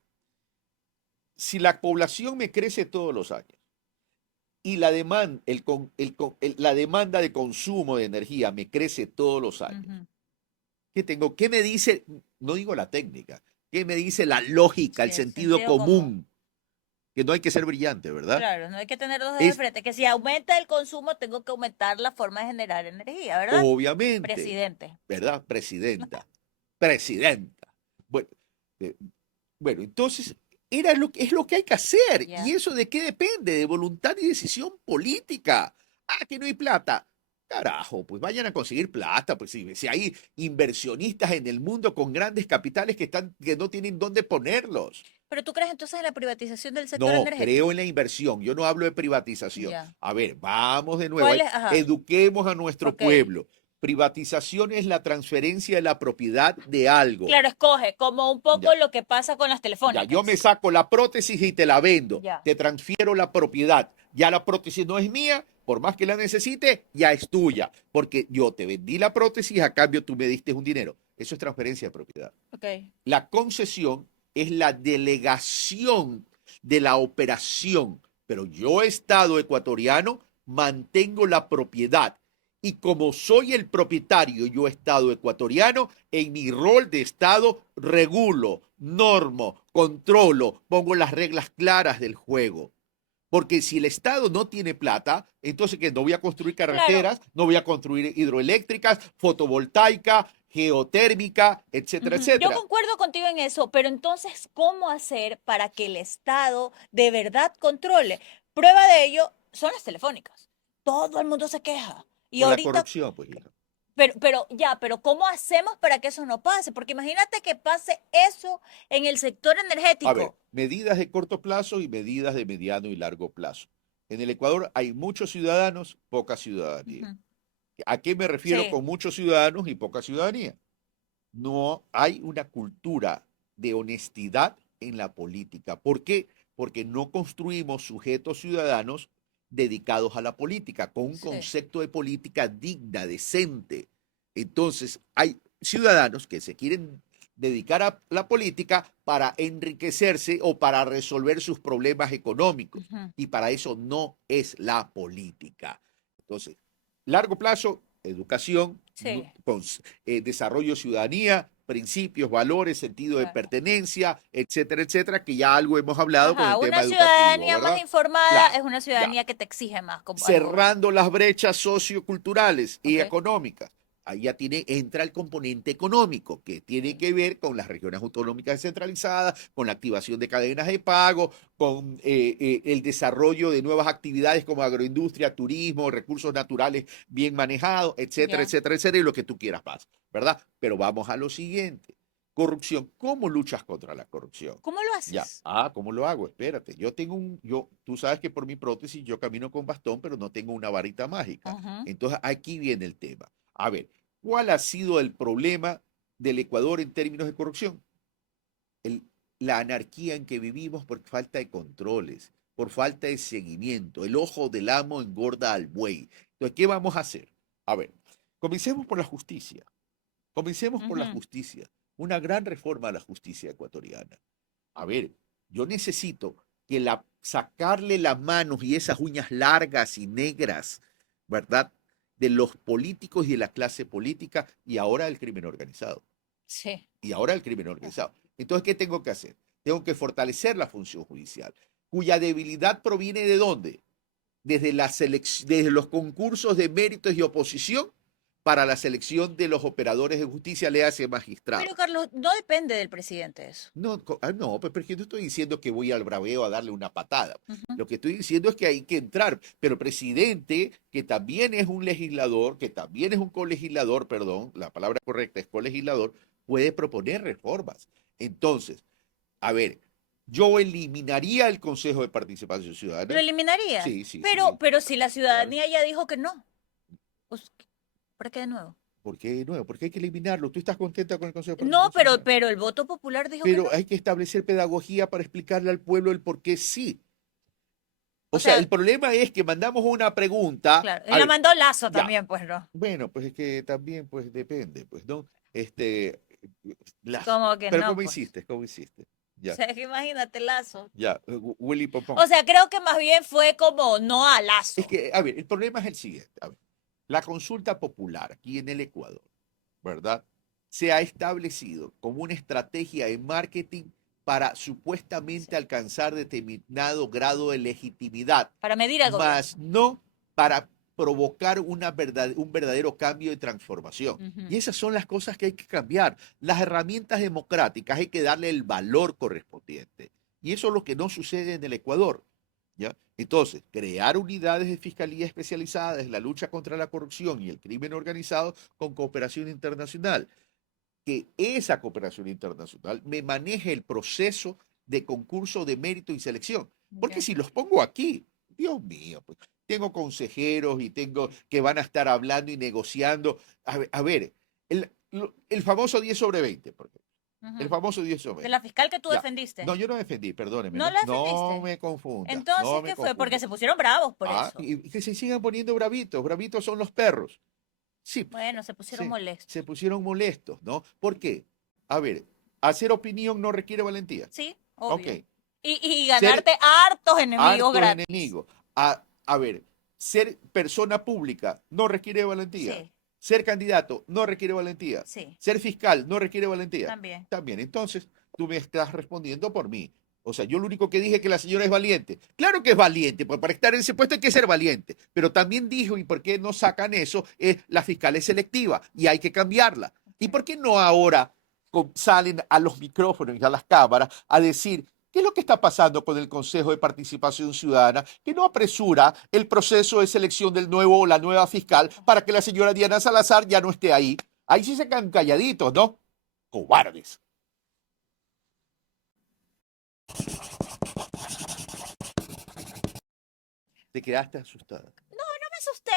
si la población me crece todos los años, y la demanda de consumo de energía me crece todos los años. Ujú, ¿Qué tengo? ¿Qué me dice? No digo la técnica, ¿qué me dice la lógica, sí, el el sentido sentido común. común? Que no hay que ser brillante, ¿verdad? Claro, no hay que tener dos dedos de Es frente. Que si aumenta el consumo, tengo que aumentar la forma de generar energía, ¿verdad? obviamente, Presidente. ¿verdad? Presidenta, presidenta. Bueno, eh, bueno, entonces es lo que hay que hacer. ¿Y Ya. eso de qué depende? De voluntad y decisión política. Ah, que no hay plata. Carajo, pues vayan a conseguir plata, pues si hay inversionistas en el mundo con grandes capitales que no tienen dónde ponerlos. Pero tú crees entonces en la privatización del sector No, creo energético. en la inversión. Yo no hablo de privatización. Ya. A ver, vamos de nuevo. ¿Cuál es? Ajá. Eduquemos a nuestro Ok. pueblo. Privatización es la transferencia de la propiedad de algo. Claro, escoge, como un poco Ya. lo que pasa con las Ya, yo me telefónicas. saco la prótesis y te la vendo. Ya. Te transfiero la propiedad. Ya la prótesis no es mía, por más que la necesite, ya es tuya. Porque yo te vendí la prótesis, a cambio tú me diste un dinero. Eso es transferencia de propiedad. Ok. La concesión es la delegación de la operación. Pero yo, Estado ecuatoriano, mantengo la propiedad. Y como soy el propietario, yo, Estado ecuatoriano, en mi rol de Estado, regulo, normo, controlo, pongo las reglas claras del juego. Porque si el Estado no tiene plata, entonces que no voy a construir Claro. carreteras, no voy a construir hidroeléctricas, fotovoltaica, geotérmica, etcétera, Ujú. Yo etcétera. concuerdo contigo en eso, pero entonces, ¿cómo hacer para que el Estado de verdad controle? Prueba de ello son las telefónicas. Todo el mundo se queja. Y Con la ahorita corrupción, pues, hija. pero ¿cómo hacemos para que eso no pase? Porque imagínate que pase eso en el sector A ver, energético. medidas de corto plazo y medidas de mediano y largo plazo. En el Ecuador hay muchos ciudadanos, poca ciudadanía. Ujú. ¿A qué me refiero Sí. con muchos ciudadanos y poca ciudadanía? No hay una cultura de honestidad en la política. ¿Por qué? Porque no construimos sujetos ciudadanos dedicados a la política, con un Sí. concepto de política digna, decente. Entonces, hay ciudadanos que se quieren dedicar a la política para enriquecerse o para resolver sus problemas económicos. Ujú. Y para eso no es la política. Entonces, largo plazo, educación, Sí, desarrollo de ciudadanía, principios, valores, sentido de claro. pertenencia, etcétera, etcétera, que ya algo hemos hablado con Ajá, el tema una educativo, ciudadanía más ¿verdad? informada Claro, es una ya. ciudadanía que te exige más como al gobierno. Cerrando las brechas socioculturales y ¿Ok? económicas. Ahí ya entra el componente económico, que tiene Sí. que ver con las regiones autonómicas descentralizadas, con la activación de cadenas de pago, con el desarrollo de nuevas actividades como agroindustria, turismo, recursos naturales bien manejados, etcétera, Ya. etcétera, etcétera, y lo que tú quieras más, ¿verdad? Pero vamos a lo siguiente. Corrupción. ¿Cómo luchas contra la corrupción? ¿Cómo lo Ya. haces? ¿Cómo lo hago? Espérate. Tú sabes que por mi prótesis yo camino con bastón, pero no tengo una varita mágica. Ajá. Entonces aquí viene el tema. A ver, ¿cuál ha sido el problema del Ecuador en términos de corrupción? El- la anarquía en que vivimos por falta de controles, por falta de seguimiento. El ojo del amo engorda al buey. Entonces, ¿qué vamos a hacer? A ver, comencemos por la justicia. Comencemos por la Ujú. justicia. Una gran reforma a la justicia ecuatoriana. A ver, yo necesito que sacarle las manos y esas uñas largas y negras, ¿verdad? De los políticos y de la clase política y ahora el crimen organizado. Sí. Y ahora el crimen organizado. Entonces, ¿qué tengo que hacer? Tengo que fortalecer la función judicial, cuya debilidad proviene de dónde? Desde los concursos de méritos y oposición para la selección de los operadores de justicia, le hace Pero magistrados. Carlos, no depende del presidente eso. No, no, pues porque no estoy diciendo que voy al braveo a darle una patada. Ujú. Lo que estoy diciendo es que hay que entrar, pero el presidente, que también es un legislador, que también es un colegislador, perdón, la palabra correcta es colegislador, puede proponer reformas. Entonces, a ver, yo eliminaría el Consejo de Participación Lo Ciudadana. eliminarías. Sí, sí, sí, Pero si la claro. ciudadanía ya dijo que no, pues, ¿para qué de nuevo? ¿Por qué nuevo? Porque hay que eliminarlo. ¿Tú estás contenta con el Consejo de No, Participación Ciudadana? pero el voto popular dijo que Pero no. hay que establecer pedagogía para explicarle al pueblo el por qué sí. O O sea, sea, el problema es que mandamos una pregunta. claro. Y A la ver, mandó Lazo ya. también, pues no. Bueno, pues es que también, pues depende, pues, ¿no? Lazo. Como que Pero no, ¿cómo pues. hiciste? ¿Cómo hiciste? O Ya, sea, que imagínate Lazo. ya. Willy O Popón. sea, creo que más bien fue como no a Es Lazo. que, a ver, el problema es el siguiente. A ver, la consulta popular aquí en el Ecuador, ¿verdad? Se ha establecido como una estrategia de marketing para Sí. supuestamente alcanzar determinado grado de legitimidad, Para medir al más gobierno. no para provocar un verdadero cambio de transformación. Ujú. Y esas son las cosas que hay que cambiar. Las herramientas democráticas hay que darle el valor correspondiente. Y eso es lo que no sucede en el Ecuador. ¿Ya? Entonces, crear unidades de fiscalía especializadas en la lucha contra la corrupción y el crimen organizado con cooperación internacional. Que esa cooperación internacional me maneje el proceso de concurso de mérito y selección. Porque Ya. si los pongo aquí, Dios mío, pues tengo consejeros y tengo que van a estar hablando y negociando. A ver el famoso 10 sobre 20, por ejemplo. El Ujú. famoso 10 sobre De 20. la fiscal que tú Ya. defendiste. No, yo no defendí, perdóneme, ¿No ¿no? la No defendiste? me confunda, no Entonces, me ¿qué fue? Porque confunda. se pusieron bravos por eso. Y que se sigan poniendo bravitos. Bravitos son los perros. Sí, pues, Bueno, se pusieron sí, se molestos. pusieron molestos, ¿no? ¿Por qué? A ver, hacer opinión no requiere valentía. Sí, Ok. obvio. Y Ser ganarte hartos enemigos hartos gratis. enemigos. A ver, ser persona pública no requiere valentía. Sí, Ser candidato no requiere valentía. sí, Ser fiscal no requiere valentía. también. También, entonces, tú me estás respondiendo por mí. O sea, yo lo único que dije es que la señora es valiente. Claro que es valiente, porque para estar en ese puesto hay que ser valiente. Pero también dijo, ¿y por qué no sacan eso? La fiscal es selectiva y hay que cambiarla. ¿Y Ok. por qué no ahora salen a los micrófonos y a las cámaras a decir, ¿Qué es lo que está pasando con el Consejo de Participación Ciudadana que no apresura el proceso de selección del nuevo o la nueva fiscal para que la señora Diana Salazar ya no esté ahí? Ahí sí se quedan calladitos, ¿no? Cobardes. Te quedaste asustada, No me asusté,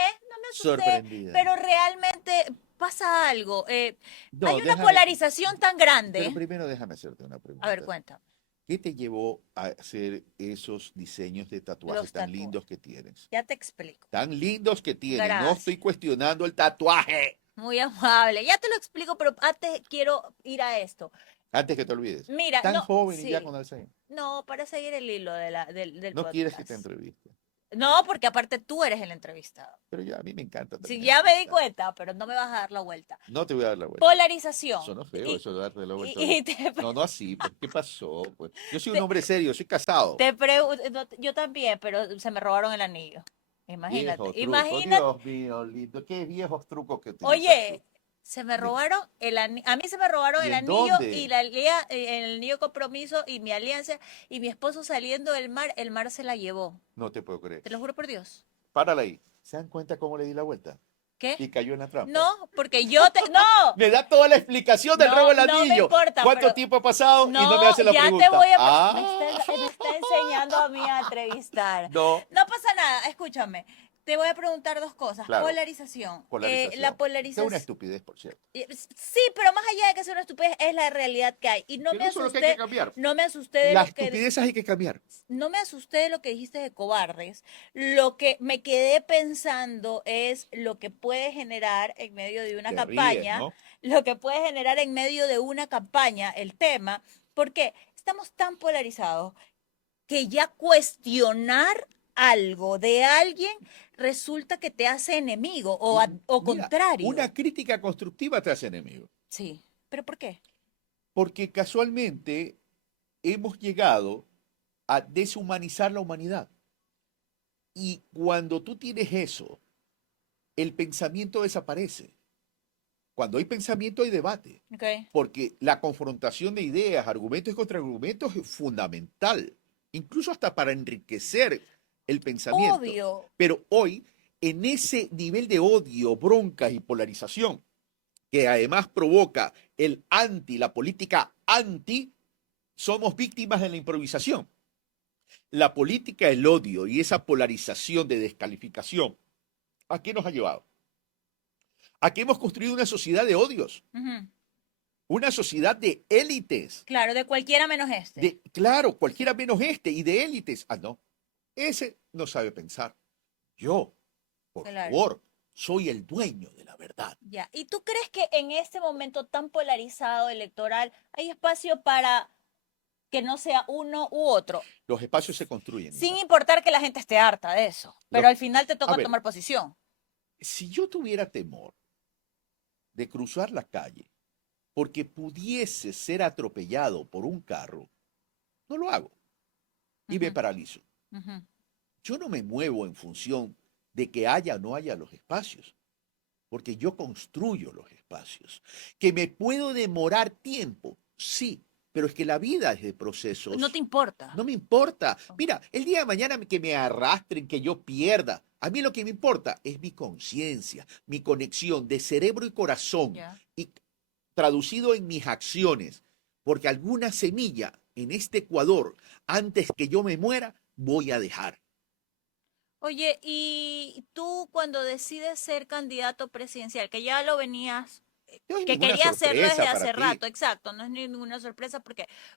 sorprendida. pero realmente pasa algo. Hay No, una déjame, polarización tan pero grande. primero déjame hacerte una A ver, pregunta. cuéntame. ¿Qué te llevó a hacer esos diseños de tatuajes Los tan tatuajes. lindos que tienes? Ya te explico. Tan lindos que tienes. No estoy Gracias. cuestionando el tatuaje. Muy amable. Ya te lo explico, pero antes quiero ir a esto. Antes que te olvides. Mira, Tan no, joven y ya sí. con Alzheimer. No, para seguir el hilo del No quieres que te podcast. entreviste. No, porque aparte tú eres el entrevistado. Pero ya a mí me encanta Sí, también ya me di entrevistar. cuenta, pero no me vas a dar la vuelta. No te voy a dar la vuelta. Polarización. Sonó feo eso de darte la vuelta. y te, No, no así. Pues, ¿qué pasó? Pues, yo soy un te, hombre serio, soy casado. yo también, pero se me robaron el anillo. Imagínate, Viejo truco. imagínate. Dios mío, lindo. Qué viejos trucos que utilizas Oye, tú. se me Dime. robaron el anillo, a mí se me robaron ¿Y el en anillo dónde? y el anillo de compromiso y mi alianza y mi esposo saliendo del mar, el mar se la llevó. No te puedo creer. Te lo juro por Dios. Párala ahí. ¿Se dan cuenta cómo le di la vuelta? ¿Qué? Y cayó en la trampa. No, porque no, Me da toda la explicación del robo del no me anillo. importa. ¿Cuánto pero tiempo ha pasado? Y no me no, hace la ya pregunta. te voy a Ah, me está enseñando a mí a entrevistar. no, No pasa nada, escúchame. Te voy a preguntar dos cosas. claro. Polarización. Polarización. La Es una polarización. estupidez, por cierto. Sí, pero más allá de que sea una estupidez, es la realidad que hay. Y no Pero me eso es lo que hay que asusté, cambiar. no me asusté de Las lo que estupideces hay que cambiar. no me asusté de lo que dijiste de cobardes. Lo que me quedé pensando es lo que puede generar en medio de una Te ríes, campaña, ¿no? lo que puede generar en medio de una campaña el tema, porque estamos tan polarizados que ya cuestionar algo de alguien resulta que te hace enemigo o Mira, contrario. una crítica constructiva te hace enemigo. Sí, pero ¿por qué? Porque casualmente hemos llegado a deshumanizar la humanidad. Y cuando tú tienes eso, el pensamiento desaparece. Cuando hay pensamiento hay debate. Okay. Porque la confrontación de ideas, argumentos y contraargumentos es fundamental, incluso hasta para enriquecer el pensamiento. Obvio. Pero hoy, en ese nivel de odio, broncas y polarización, que además provoca el anti, la política anti, somos víctimas de la improvisación. La política del odio y esa polarización de descalificación, ¿a qué nos ha llevado? A que hemos construido una sociedad de odios. Ujú. Una sociedad de élites. Claro, de cualquiera menos este. Claro, cualquiera menos este, y de élites. Ah, no. Ese no sabe pensar. Yo, por Claro. favor, soy el dueño de la verdad. Ya. ¿Y tú crees que en este momento tan polarizado electoral hay espacio para que no sea uno u otro? Los espacios se construyen. Sin Nina. importar que la gente esté harta de eso. Pero al final te a toca ver. tomar posición. Si yo tuviera temor de cruzar la calle porque pudiese ser atropellado por un carro, no lo hago y me Ujú, paralizo. ujú. Yo no me muevo en función de que haya o no haya los espacios, porque yo construyo los espacios. Que me puedo demorar tiempo, sí, pero es que la vida es de procesos. No te importa. No me importa. Mira, el día de mañana que me arrastren, que yo pierda, a mí lo que me importa es mi conciencia, mi conexión de cerebro y corazón, Ya. y traducido en mis acciones, porque alguna semilla en este Ecuador, antes que yo me muera, voy a dejar. Oye, y tú cuando decides ser candidato presidencial, que ya lo venías, No es que ninguna quería hacerlo desde sorpresa hace para ti. rato, exacto, no es ninguna sorpresa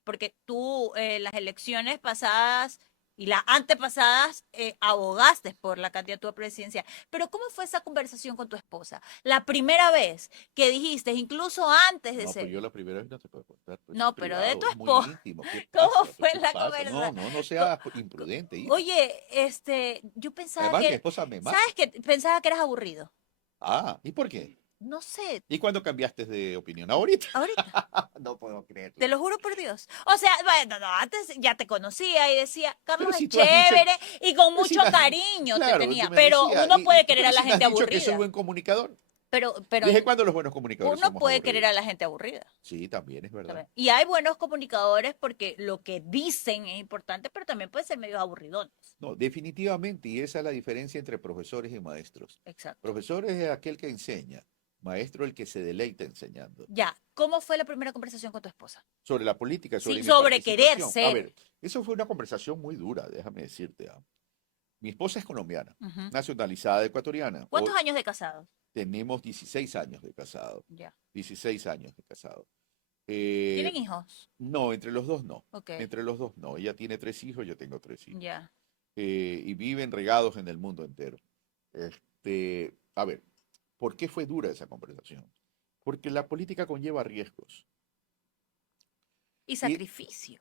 porque tú las elecciones pasadas y las antepasadas abogaste por la candidatura presidencial. Pero ¿cómo fue esa conversación con tu esposa? La primera vez que dijiste, incluso antes de No, ser... pues yo la primera vez no te puedo contar. Pues No, es pero de privado, tu es muy esposa. íntimo. ¿Qué ¿Cómo pasa? fue ¿Qué la pasa? conversación? No seas imprudente, hija. Oye, yo pensaba Además, mi que... esposa me mata. ¿Sabes qué? Pensaba que eras aburrido. Ah, ¿y por qué? No sé, ¿Y cuándo cambiaste de opinión? ¿Ahorita? ahorita. No puedo creerlo. Te lo juro por Dios. O sea, bueno, no, antes ya te conocía y decía, Carlos Pero si es tú has dicho- chévere y con Pero si mucho me has- cariño Claro, te tú tenía. me Pero decías, uno puede querer pero a la si me has gente dicho que soy aburrida. buen comunicador. pero ¿Desde cuándo los buenos comunicadores uno somos puede querer aburridos? a la gente aburrida. Sí, también es verdad. También. Y hay buenos comunicadores porque lo que dicen es importante, pero también puede ser medio aburridones. No, definitivamente, y esa es la diferencia entre profesores y maestros. Exacto. Profesor es aquel que enseña, maestro el que se deleita enseñando. Ya, ¿cómo fue la primera conversación con tu esposa? Sobre la política, sobre Sí, mi sobre querer participación. A ser. ver, eso fue una conversación muy dura, déjame decirte. Mi esposa es colombiana, Ujú. nacionalizada ecuatoriana. ¿Cuántos años de casados? Tenemos 16 años de casado. Ya. 16 años de casado. ¿Tienen hijos? No, entre los dos no. Ok, Entre los dos no. Ella tiene 3 hijos, yo tengo 3 hijos. ya. Y viven regados en el mundo entero. A ver, ¿por qué fue dura esa conversación? Porque la política conlleva riesgos. Y Y sacrificio.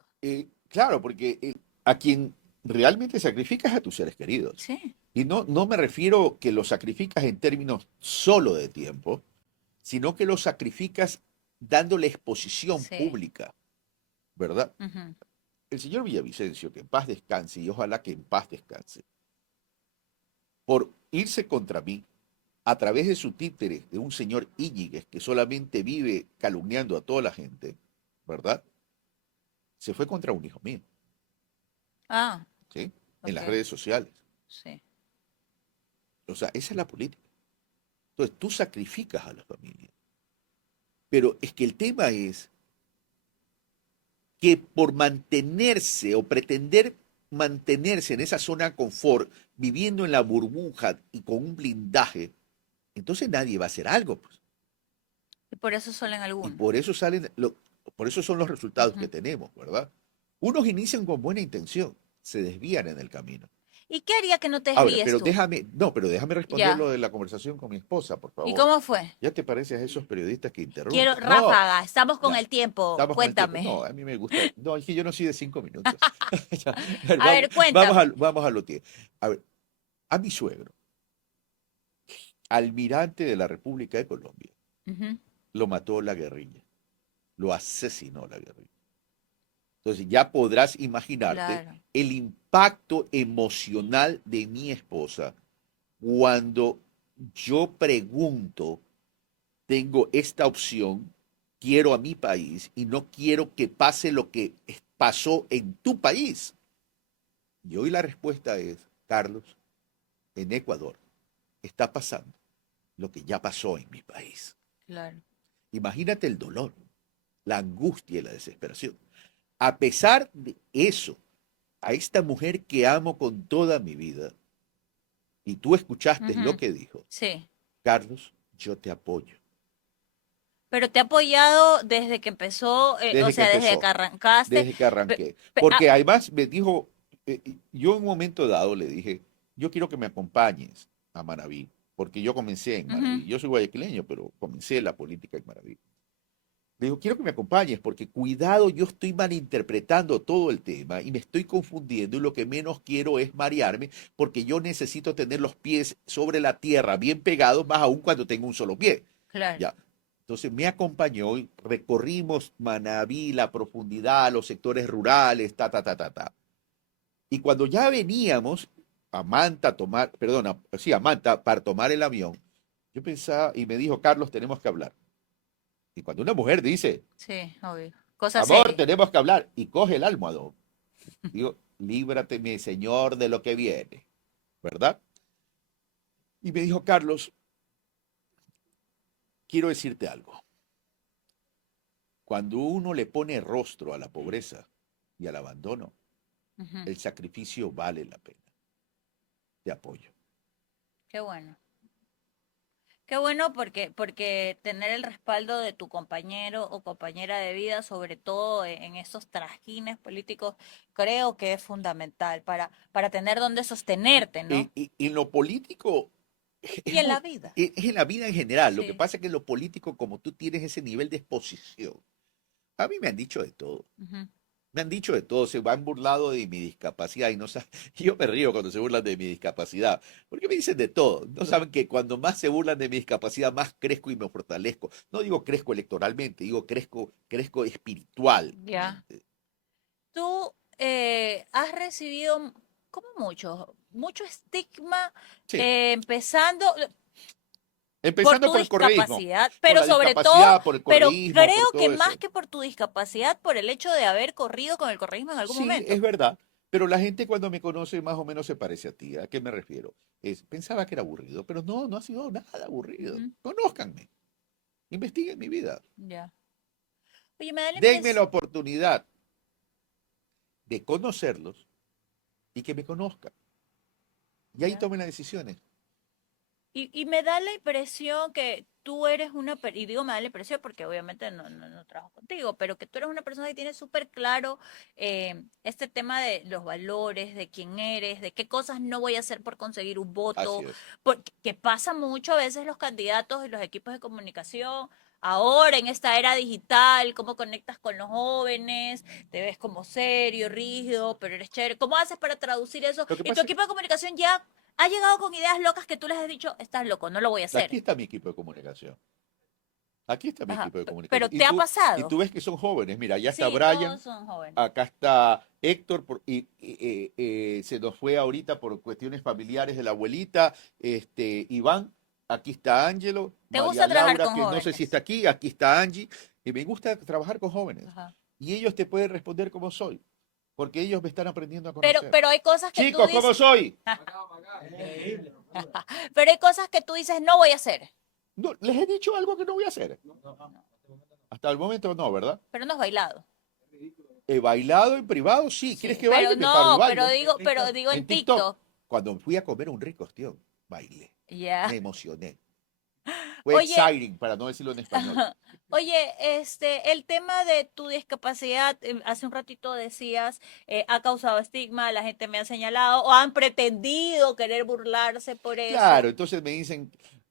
claro, porque a quien realmente sacrificas a tus seres queridos. Sí. Y no me refiero que los sacrificas en términos solo de tiempo, sino que los sacrificas dándole exposición Sí. pública, ¿verdad? Ujú. El señor Villavicencio, que en paz descanse, y ojalá que en paz descanse, por irse contra mí, a través de su títere, de un señor Íñiguez que solamente vive calumniando a toda la gente, ¿verdad? Se fue contra un hijo mío, Ah, ¿sí? En las ok. redes sociales. Sí. O sea, esa es la política. Entonces, tú sacrificas a la familia. Pero es que el tema es que por mantenerse o pretender mantenerse en esa zona de confort, viviendo en la burbuja y con un blindaje, entonces nadie va a hacer algo, pues. Y por eso solo en Y algunos. por eso son los resultados que Ujú. tenemos, ¿verdad? Unos inician con buena intención, se desvían en el camino. ¿Y qué haría que no te Ahora, desvíes tú? pero déjame responder lo Ya. de la conversación con mi esposa, por ¿Y favor. cómo fue? ¿Ya te pareces a esos periodistas que Quiero interrumpen? No, ráfaga, estamos con ya, el tiempo. estamos con el tiempo. No, Cuéntame. a mí me gusta. No, es que yo no soy de 5 minutos. Ya, a ver, A ver, cuéntame. vamos a lo que. A ver, a mi suegro, almirante de la República de Colombia, Ujú. lo mató la guerrilla, lo asesinó la guerrilla. Entonces ya podrás imaginarte Claro. el impacto emocional de mi esposa cuando yo pregunto, tengo esta opción, quiero a mi país y no quiero que pase lo que pasó en tu país. Y hoy la respuesta es, Carlos, en Ecuador está pasando lo que ya pasó en mi país. Claro. Imagínate el dolor, la angustia y la desesperación. A pesar de eso, a esta mujer que amo con toda mi vida, y tú escuchaste lo Ujú. que dijo, Sí. Carlos, yo te apoyo. Pero te ha apoyado desde que empezó, o Desde que sea, desde que empezó, arrancaste. desde que Pe- arranqué. ah, Porque además me dijo, yo en un momento dado le dije, yo quiero que me acompañes a Manabí, porque yo comencé en ujú. Manabí. Yo soy guayaquileño, pero comencé la política en Manabí. Le digo, quiero que me acompañes porque cuidado, yo estoy malinterpretando todo el tema y me estoy confundiendo y lo que menos quiero es marearme porque yo necesito tener los pies sobre la tierra bien pegados, más aún cuando tengo un solo pie. Claro. Ya. Entonces me acompañó y recorrimos Manabí, la profundidad, los sectores rurales, ta, ta, ta, ta, ta. Y cuando ya veníamos a Manta a tomar, perdona, sí, a Manta para tomar el avión, yo pensaba y me dijo, Carlos, tenemos que hablar. Y cuando una mujer dice, Sí, obvio. Cosa amor, seria. tenemos que hablar. Y coge el almohadón. Digo, líbrate, mi señor, de lo que viene, ¿verdad? Y me dijo, Carlos, quiero decirte algo. Cuando uno le pone rostro a la pobreza y al abandono, Ujú. el sacrificio vale la pena. Te apoyo. Qué bueno. Qué bueno porque tener el respaldo de tu compañero o compañera de vida, sobre todo en esos trajines políticos, creo que es fundamental para tener donde sostenerte, ¿no? En lo político, Y en la vida. es en la vida en general. Lo que Sí. pasa es que en lo político, como tú tienes ese nivel de exposición, a mí me han dicho de todo. Ujú. Me han dicho de todo, se han burlado de mi discapacidad y no saben, yo me río cuando se burlan de mi discapacidad, porque me dicen de todo. No saben que cuando más se burlan de mi discapacidad, más crezco y me fortalezco. No digo crezco electoralmente, digo crezco Ya. espiritualmente. Tú has recibido, como mucho estigma, Sí, empezando. por Empezando tu por el correísmo, discapacidad, por pero la sobre todo, discapacidad, por el pero correísmo, por creo que todo más eso. que por tu discapacidad, por el hecho de haber corrido con el correísmo en algún Sí, es momento. verdad, pero la gente cuando me conoce más o menos se parece a ti. ¿A qué me refiero? Pensaba que era aburrido, pero no, no ha sido nada aburrido. Ujú, Conózcanme, investiguen mi vida, ya. Oye, me da la denme la impresión. oportunidad de conocerlos y que me conozcan. Y ahí Ya. tomen las decisiones. Y me da la impresión que tú eres y digo me da la impresión porque obviamente no trabajo contigo, pero que tú eres una persona que tiene súper claro este tema de los valores, de quién eres, de qué cosas no voy a hacer por conseguir un Así voto, es. porque pasa mucho a veces los candidatos y los equipos de comunicación. Ahora, en esta era digital, cómo conectas con los jóvenes, te ves como serio, rígido, pero eres chévere. ¿Cómo haces para traducir eso? Lo que Y tu pasa, equipo de comunicación ya ha llegado con ideas locas que tú les has dicho, estás loco, no lo voy a aquí hacer. está mi equipo de comunicación. Aquí está mi Ajá, equipo de comunicación. pero te ha Y tú pasado. ves que son jóvenes. Mira, ya está Sí, Brian, todos son jóvenes. acá está Héctor, se nos fue ahorita por cuestiones familiares de la abuelita, Iván, aquí está Ángelo, ¿Te María gusta trabajar Laura, con que no sé si está jóvenes? aquí está Angie, y me gusta trabajar con jóvenes. Ajá. Y ellos te pueden responder cómo soy, porque ellos me están aprendiendo a Pero, conocer. pero hay cosas que tú Chicos, ¿cómo dices, soy? pero hay cosas que tú dices, no voy a hacer. No, les he dicho algo que no voy a hacer. Hasta el momento no, ¿verdad? Pero no has bailado. He bailado en privado, sí. ¿Quieres Sí, que pero baile? Me paro y no, bailo. pero digo en En TikTok, TikTok. cuando fui a comer un rico ostión, bailé. Ya. Me emocioné. Fue Oye, exciting, para no decirlo en español. oye, el tema de tu discapacidad, hace un ratito decías, ha causado estigma, la gente me ha señalado o han pretendido querer burlarse por Claro, eso. entonces me dicen,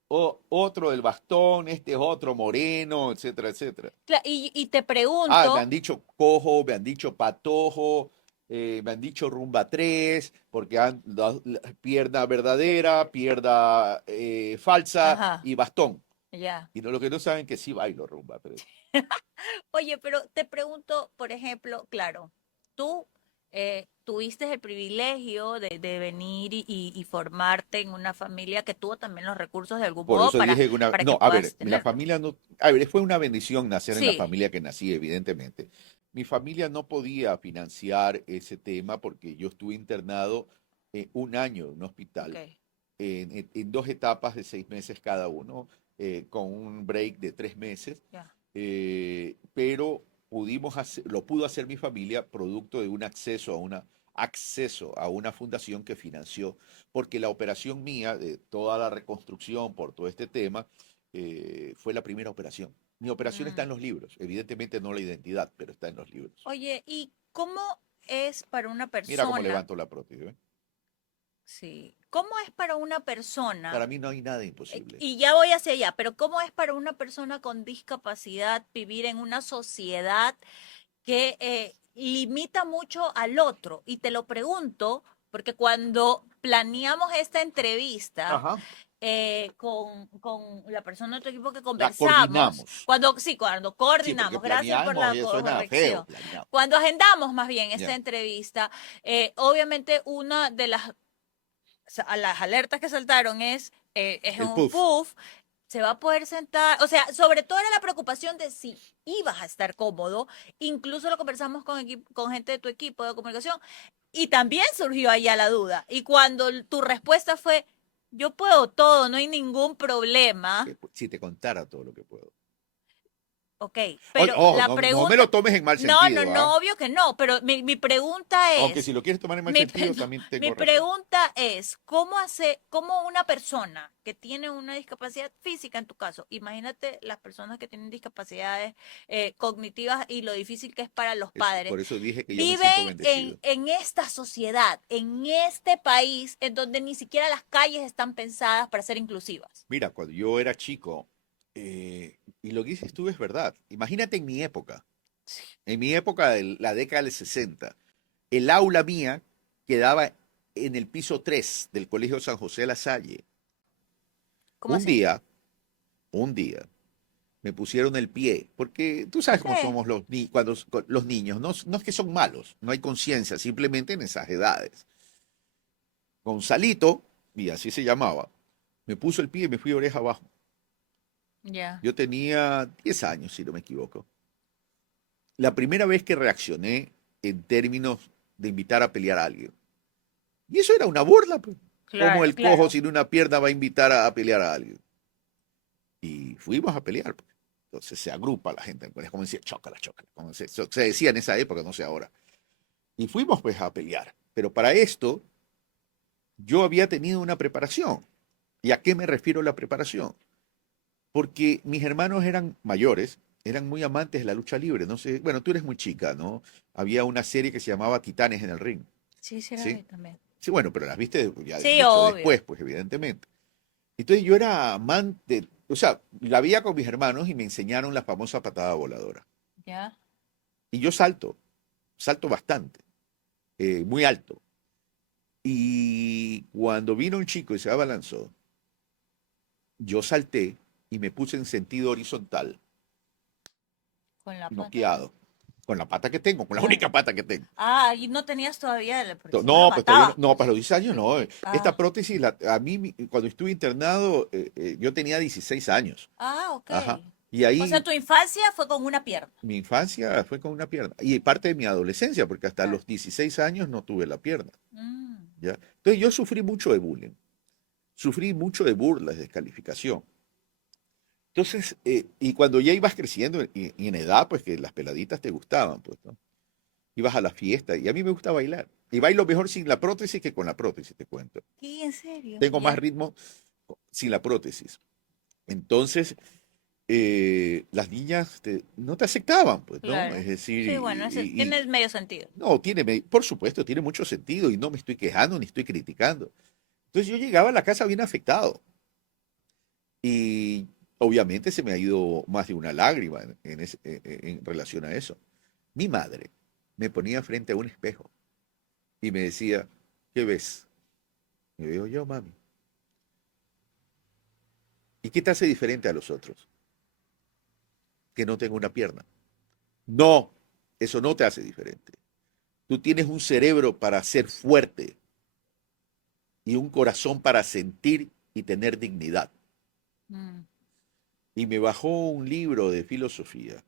"Oh, otro del bastón, este es otro moreno, etcétera, etcétera. Y te Ah, me pregunto, han dicho cojo, me han dicho patojo, me han dicho rumba 3 porque han pierna verdadera, pierna falsa ajá, y bastón. ya. Y no, lo que no saben que sí bailo rumba 3. Oye, pero te pregunto, por ejemplo, claro, tú tuviste el privilegio de venir y formarte en una familia que tuvo también los recursos de algún Por modo eso dije que para que no, a puedas ver, la tenerlo. familia no, a ver, fue una bendición nacer en la Sí, familia que nací, evidentemente. Mi familia no podía financiar ese tema porque yo estuve internado un año en un ok, hospital, en dos etapas de 6 meses cada uno, con un break de 3 meses, ya. pero lo pudo hacer mi familia producto de un acceso a una fundación que financió, porque la operación mía, de toda la reconstrucción por todo este tema, fue la primera operación. Mi operación está Mm. en los libros, evidentemente no la identidad, pero está en los libros. Oye, ¿y cómo es para una Mira cómo persona? levanto la prótesis, ¿eh? Sí, ¿cómo es para una persona? Para mí no hay nada imposible. Y ya voy hacia allá, pero ¿cómo es para una persona con discapacidad vivir en una sociedad que limita mucho al otro? Y te lo pregunto porque cuando planeamos esta entrevista Ajá. con la persona de tu equipo que La conversamos, coordinamos. cuando Sí, porque coordinamos, gracias por planeamos la y eso suena feo, corrección, planeamos. cuando agendamos más bien esta Ya. entrevista, obviamente una de las alertas que saltaron es El un puff. puff, se va a poder sentar, o sea, sobre todo era la preocupación de si ibas a estar cómodo, incluso lo conversamos con gente de tu equipo de comunicación y también surgió allá la duda. Y cuando tu respuesta fue, yo puedo todo, no hay ningún problema, Si te contara todo lo que puedo. ok, Oye, pero oh, la no, no me lo pregunta, tomes en mal no, sentido, ¿ah? no, obvio que no, pero mi pregunta Aunque si es, lo quieres tomar en mal mi, sentido, no, también mi tengo razón. pregunta es, cómo una persona que tiene una discapacidad física en tu caso, imagínate las personas que tienen discapacidades cognitivas y lo difícil que es para los padres, Por eso dije que yo me viven siento bendecido. en esta sociedad, en este país, en donde ni siquiera las calles están pensadas para ser inclusivas. Mira, cuando yo era chico, y lo que dices tú es verdad. Imagínate en mi época de la década del 60, el aula mía quedaba en el piso 3 del Colegio San José de la Salle. ¿Cómo Un así? día, un día, me pusieron el pie, porque tú sabes cómo Sí. somos cuando los niños, no, no es que son malos, no hay conciencia, simplemente en esas edades. Gonzalito, y así se llamaba, me puso el pie y me fui oreja abajo. Ya. Yo tenía 10 años, si no me equivoco. La primera vez que reaccioné en términos de invitar a pelear a alguien. Y eso era una burla, pues. ¿Cómo Claro, el cojo claro. sin una pierna va a invitar a pelear a alguien? Y fuimos a pelear, pues. Entonces se agrupa la gente, es como decir, chócala, chócala, como se decía en esa época, no sé ahora. Y fuimos pues a pelear. Pero para esto yo había tenido una preparación. ¿Y a qué me refiero la preparación? Porque mis hermanos eran mayores, eran muy amantes de la lucha libre. No sé, bueno, tú eres muy chica, ¿no? Había una serie que se llamaba Titanes en el Ring, Sí, sí, la ¿sí? vi también. Sí, bueno, pero las viste ya Sí, mucho obvio. después, pues evidentemente. Entonces yo era amante, o sea, la veía con mis hermanos y me enseñaron la famosa patada voladora. Ya. Y yo salto bastante, muy alto. Y cuando vino un chico y se abalanzó, yo salté y me puse en sentido horizontal, Con la pata que. noqueado, con la pata que tengo, con la Claro. única pata que tengo. Ah, y no tenías todavía, porque si no lo No, pues todavía no, mataban. no, para los 10 años no. Esta Ah, prótesis, a mí, cuando estuve internado, yo tenía 16 años. ah, ok. Ajá. Y O sea, ahí tu infancia fue con una pierna. mi infancia fue con una pierna. Y parte de mi adolescencia, porque hasta Claro. los 16 años no tuve la pierna. Mm, ¿Ya? Entonces yo sufrí mucho de bullying. Sufrí mucho de burlas, de descalificación. Entonces, y cuando ya ibas creciendo y en edad, pues que las peladitas te gustaban, pues, ¿no? Ibas a la fiesta y a mí me gusta bailar. Y bailo mejor sin la prótesis que con la prótesis, te cuento. ¿qué? ¿En serio? Tengo más Ya. ritmo sin la prótesis. Entonces, las niñas no te aceptaban, pues, ¿no? Es Claro. decir, Sí, bueno, ese tiene medio sentido. no, por supuesto, tiene mucho sentido y no me estoy quejando ni estoy criticando. Entonces yo llegaba a la casa bien afectado y obviamente se me ha ido más de una lágrima en relación a eso. Mi madre me ponía frente a un espejo y me decía, ¿qué ves? Me veo yo, mami. ¿Y qué te hace diferente a los otros? Que no tengo una pierna. No, eso no te hace diferente. Tú tienes un cerebro para ser fuerte y un corazón para sentir y tener dignidad. Mm, Y me bajó un libro de filosofía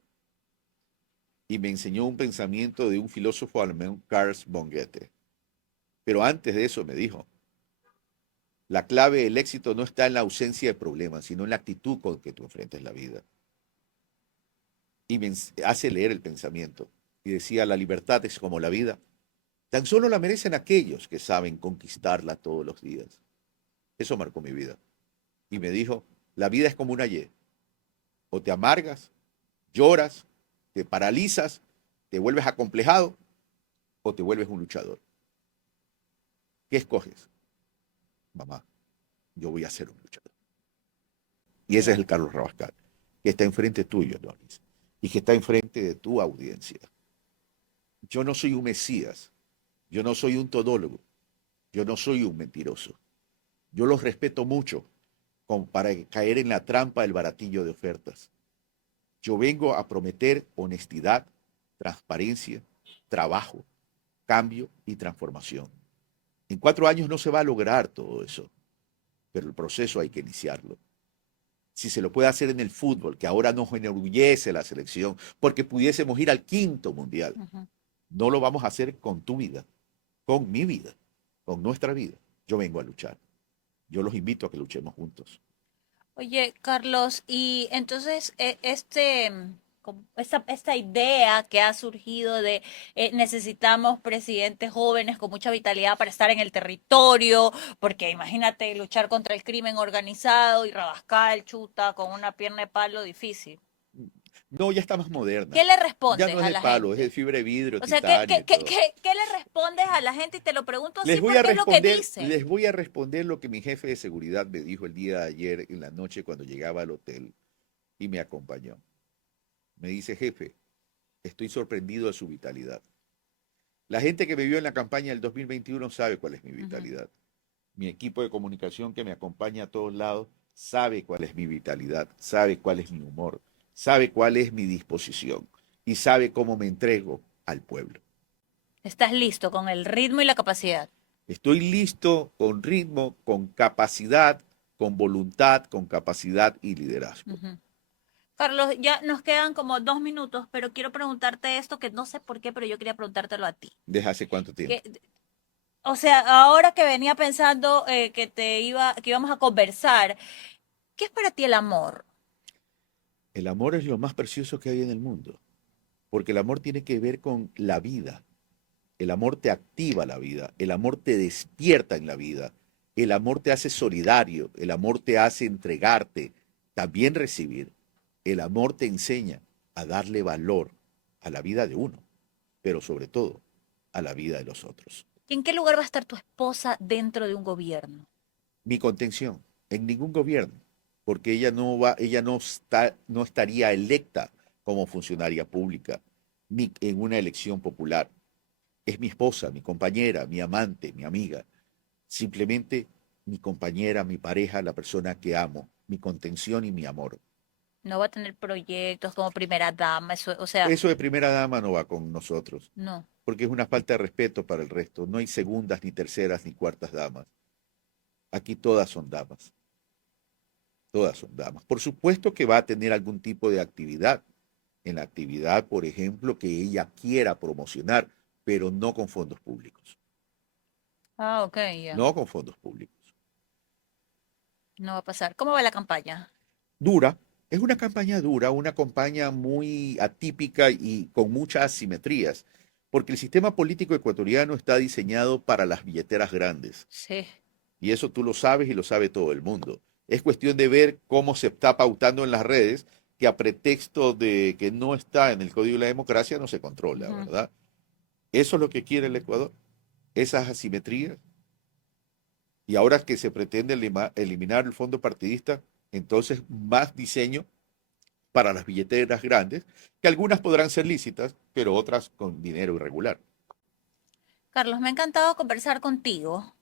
y me enseñó un pensamiento de un filósofo alemán, Carl von Goethe. Pero antes de eso me dijo, la clave del éxito no está en la ausencia de problemas, sino en la actitud con que tú enfrentes la vida. Y me hace leer el pensamiento. Y decía, la libertad es como la vida. Tan solo la merecen aquellos que saben conquistarla todos los días. Eso marcó mi vida. Y me dijo, la vida es como una Y. O te amargas, lloras, te paralizas, te vuelves acomplejado o te vuelves un luchador. ¿Qué escoges? Mamá, yo voy a ser un luchador. Y ese es ya. el Carlos Rabascal, que está enfrente tuyo, Donis, y que está enfrente de tu audiencia. Yo no soy un mesías, yo no soy un todólogo, yo no soy un mentiroso. Yo los respeto mucho como para caer en la trampa del baratillo de ofertas. Yo vengo a prometer honestidad, transparencia, trabajo, cambio y transformación. En 4 años no se va a lograr todo eso, pero el proceso hay que iniciarlo. Si se lo puede hacer en el fútbol, que ahora nos enorgullece la selección, porque pudiésemos ir al quinto mundial, Ujú. no lo vamos a hacer con tu vida, con mi vida, con nuestra vida. Yo vengo a luchar. Yo los invito a que luchemos juntos. Oye, Carlos, y entonces esta idea que ha surgido de necesitamos presidentes jóvenes con mucha vitalidad para estar en el territorio, porque imagínate luchar contra el crimen organizado y Rabascal, chuta, con una pierna de palo difícil. No, ya está más ¿Qué moderna. le Ya respondes no es a de la palo, es de gente? fibra de vidrio, O sea, ¿qué, titanio qué, y qué, todo. qué, qué le respondes a la gente? Y te lo pregunto así porque es lo que dicen. Les voy a responder lo que mi jefe de seguridad me dijo el día de ayer en la noche cuando llegaba al hotel y me acompañó. Me dice, jefe, estoy sorprendido de su vitalidad. La gente que me vio en la campaña del 2021 sabe cuál es mi Ujú. vitalidad. Mi equipo de comunicación que me acompaña a todos lados sabe cuál es mi vitalidad, sabe cuál es mi humor, sabe cuál es mi disposición y sabe cómo me entrego al pueblo. Estás listo con el ritmo y la capacidad. Estoy listo con ritmo, con capacidad, con voluntad, con capacidad y liderazgo. Ujú. Carlos, ya nos quedan como 2 minutos, pero quiero preguntarte esto que no sé por qué, pero yo quería preguntártelo a ti. ¿Desde hace cuánto tiempo? Que, o sea, ahora que venía pensando que íbamos a conversar, ¿qué es para ti el amor? El amor es lo más precioso que hay en el mundo, porque el amor tiene que ver con la vida. El amor te activa la vida, el amor te despierta en la vida, el amor te hace solidario, el amor te hace entregarte, también recibir. El amor te enseña a darle valor a la vida de uno, pero sobre todo a la vida de los otros. ¿Y en qué lugar va a estar tu esposa dentro de un gobierno? Mi contención, en ningún gobierno, porque ella no estaría electa como funcionaria pública, ni en una elección popular. Es mi esposa, mi compañera, mi amante, mi amiga. Simplemente mi compañera, mi pareja, la persona que amo, mi contención y mi amor. No va a tener proyectos como primera dama, eso, o sea, Eso de primera dama no va con nosotros, no. porque es una falta de respeto para el resto. No hay segundas, ni terceras, ni cuartas damas. Aquí todas son damas, todas son damas. Por supuesto que va a tener algún tipo de actividad. En la actividad, por ejemplo, que ella quiera promocionar, pero no con fondos públicos. Ah, ok, ya. No con fondos públicos. No va a pasar. ¿Cómo va la campaña? Dura, es una campaña dura, una campaña muy atípica y con muchas asimetrías, porque el sistema político ecuatoriano está diseñado para las billeteras grandes, Sí. y eso tú lo sabes y lo sabe todo el mundo. Es cuestión de ver cómo se está pautando en las redes, que a pretexto de que no está en el Código de la Democracia no se controla, Ujú. ¿verdad? Eso es lo que quiere el Ecuador, esas asimetrías. Y ahora que se pretende eliminar el fondo partidista, entonces más diseño para las billeteras grandes, que algunas podrán ser lícitas, pero otras con dinero irregular. Carlos, me ha encantado conversar contigo.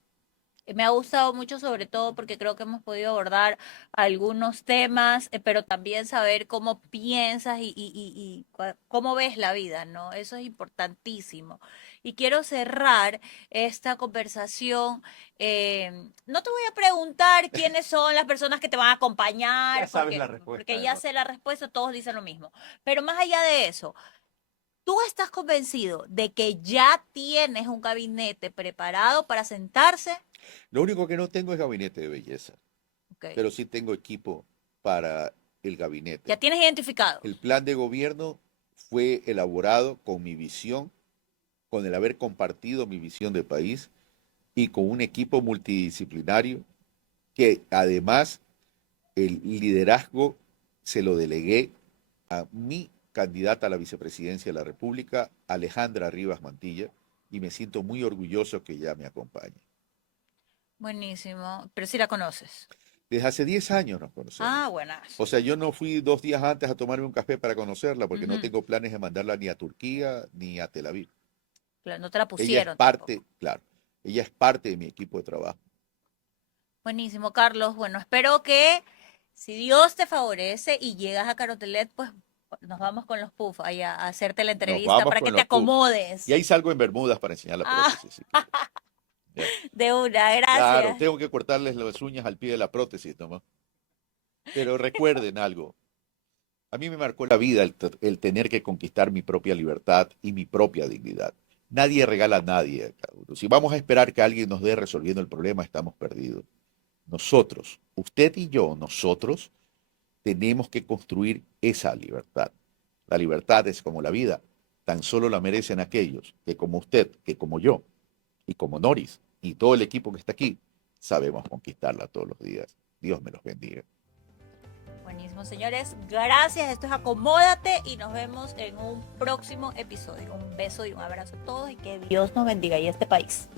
Me ha gustado mucho, sobre todo porque creo que hemos podido abordar algunos temas, pero también saber cómo piensas y cómo ves la vida, ¿no? Eso es importantísimo. Y quiero cerrar esta conversación. No te voy a preguntar quiénes son las personas que te van a Ya acompañar, sabes la porque respuesta, ya Eva. sé la respuesta, todos dicen lo mismo. Pero más allá de eso, ¿tú estás convencido de que ya tienes un gabinete preparado para sentarse? Lo único que no tengo es gabinete de belleza, Ok. pero sí tengo equipo para el Ya gabinete. tienes identificado. El plan de gobierno fue elaborado con mi visión, con el haber compartido mi visión de país y con un equipo multidisciplinario que además el liderazgo se lo delegué a mi candidata a la vicepresidencia de la República, Alejandra Rivas Mantilla, y me siento muy orgulloso que ella me acompañe. Buenísimo. Pero sí la conoces. Desde hace 10 años nos conocemos. Ah, buenas. O sea, yo no fui 2 días antes a tomarme un café para conocerla porque no Ujú. tengo planes de mandarla ni a Turquía ni a Tel Aviv. Claro, no te la Ella es pusieron parte, tampoco. claro, ella es parte de mi equipo de trabajo. Buenísimo, Carlos. Bueno, espero que si Dios te favorece y llegas a Carotelet, pues nos vamos con los puffs allá a hacerte la Nos entrevista vamos para que con te los puffs. Y acomodes. ahí salgo en Bermudas para enseñar la Ah, prótesis, si quieres. ¿Ya? de una, Claro, gracias. tengo que cortarles las uñas al pie de la prótesis nomás. Pero recuerden algo, a mí me marcó la vida el tener que conquistar mi propia libertad y mi propia dignidad. Nadie regala a nadie, cabrón. Si vamos a esperar que alguien nos dé resolviendo el problema, estamos perdidos. Nosotros, usted y yo, nosotros tenemos que construir esa libertad. La libertad es como la vida, tan solo la merecen aquellos que como usted, que como yo, y como Noris, y todo el equipo que está aquí, sabemos conquistarla todos los días. Dios me los bendiga. Buenísimo, señores. Gracias. Esto es Acomódate y nos vemos en un próximo episodio. Un beso y un abrazo a todos y que Dios nos bendiga y este país.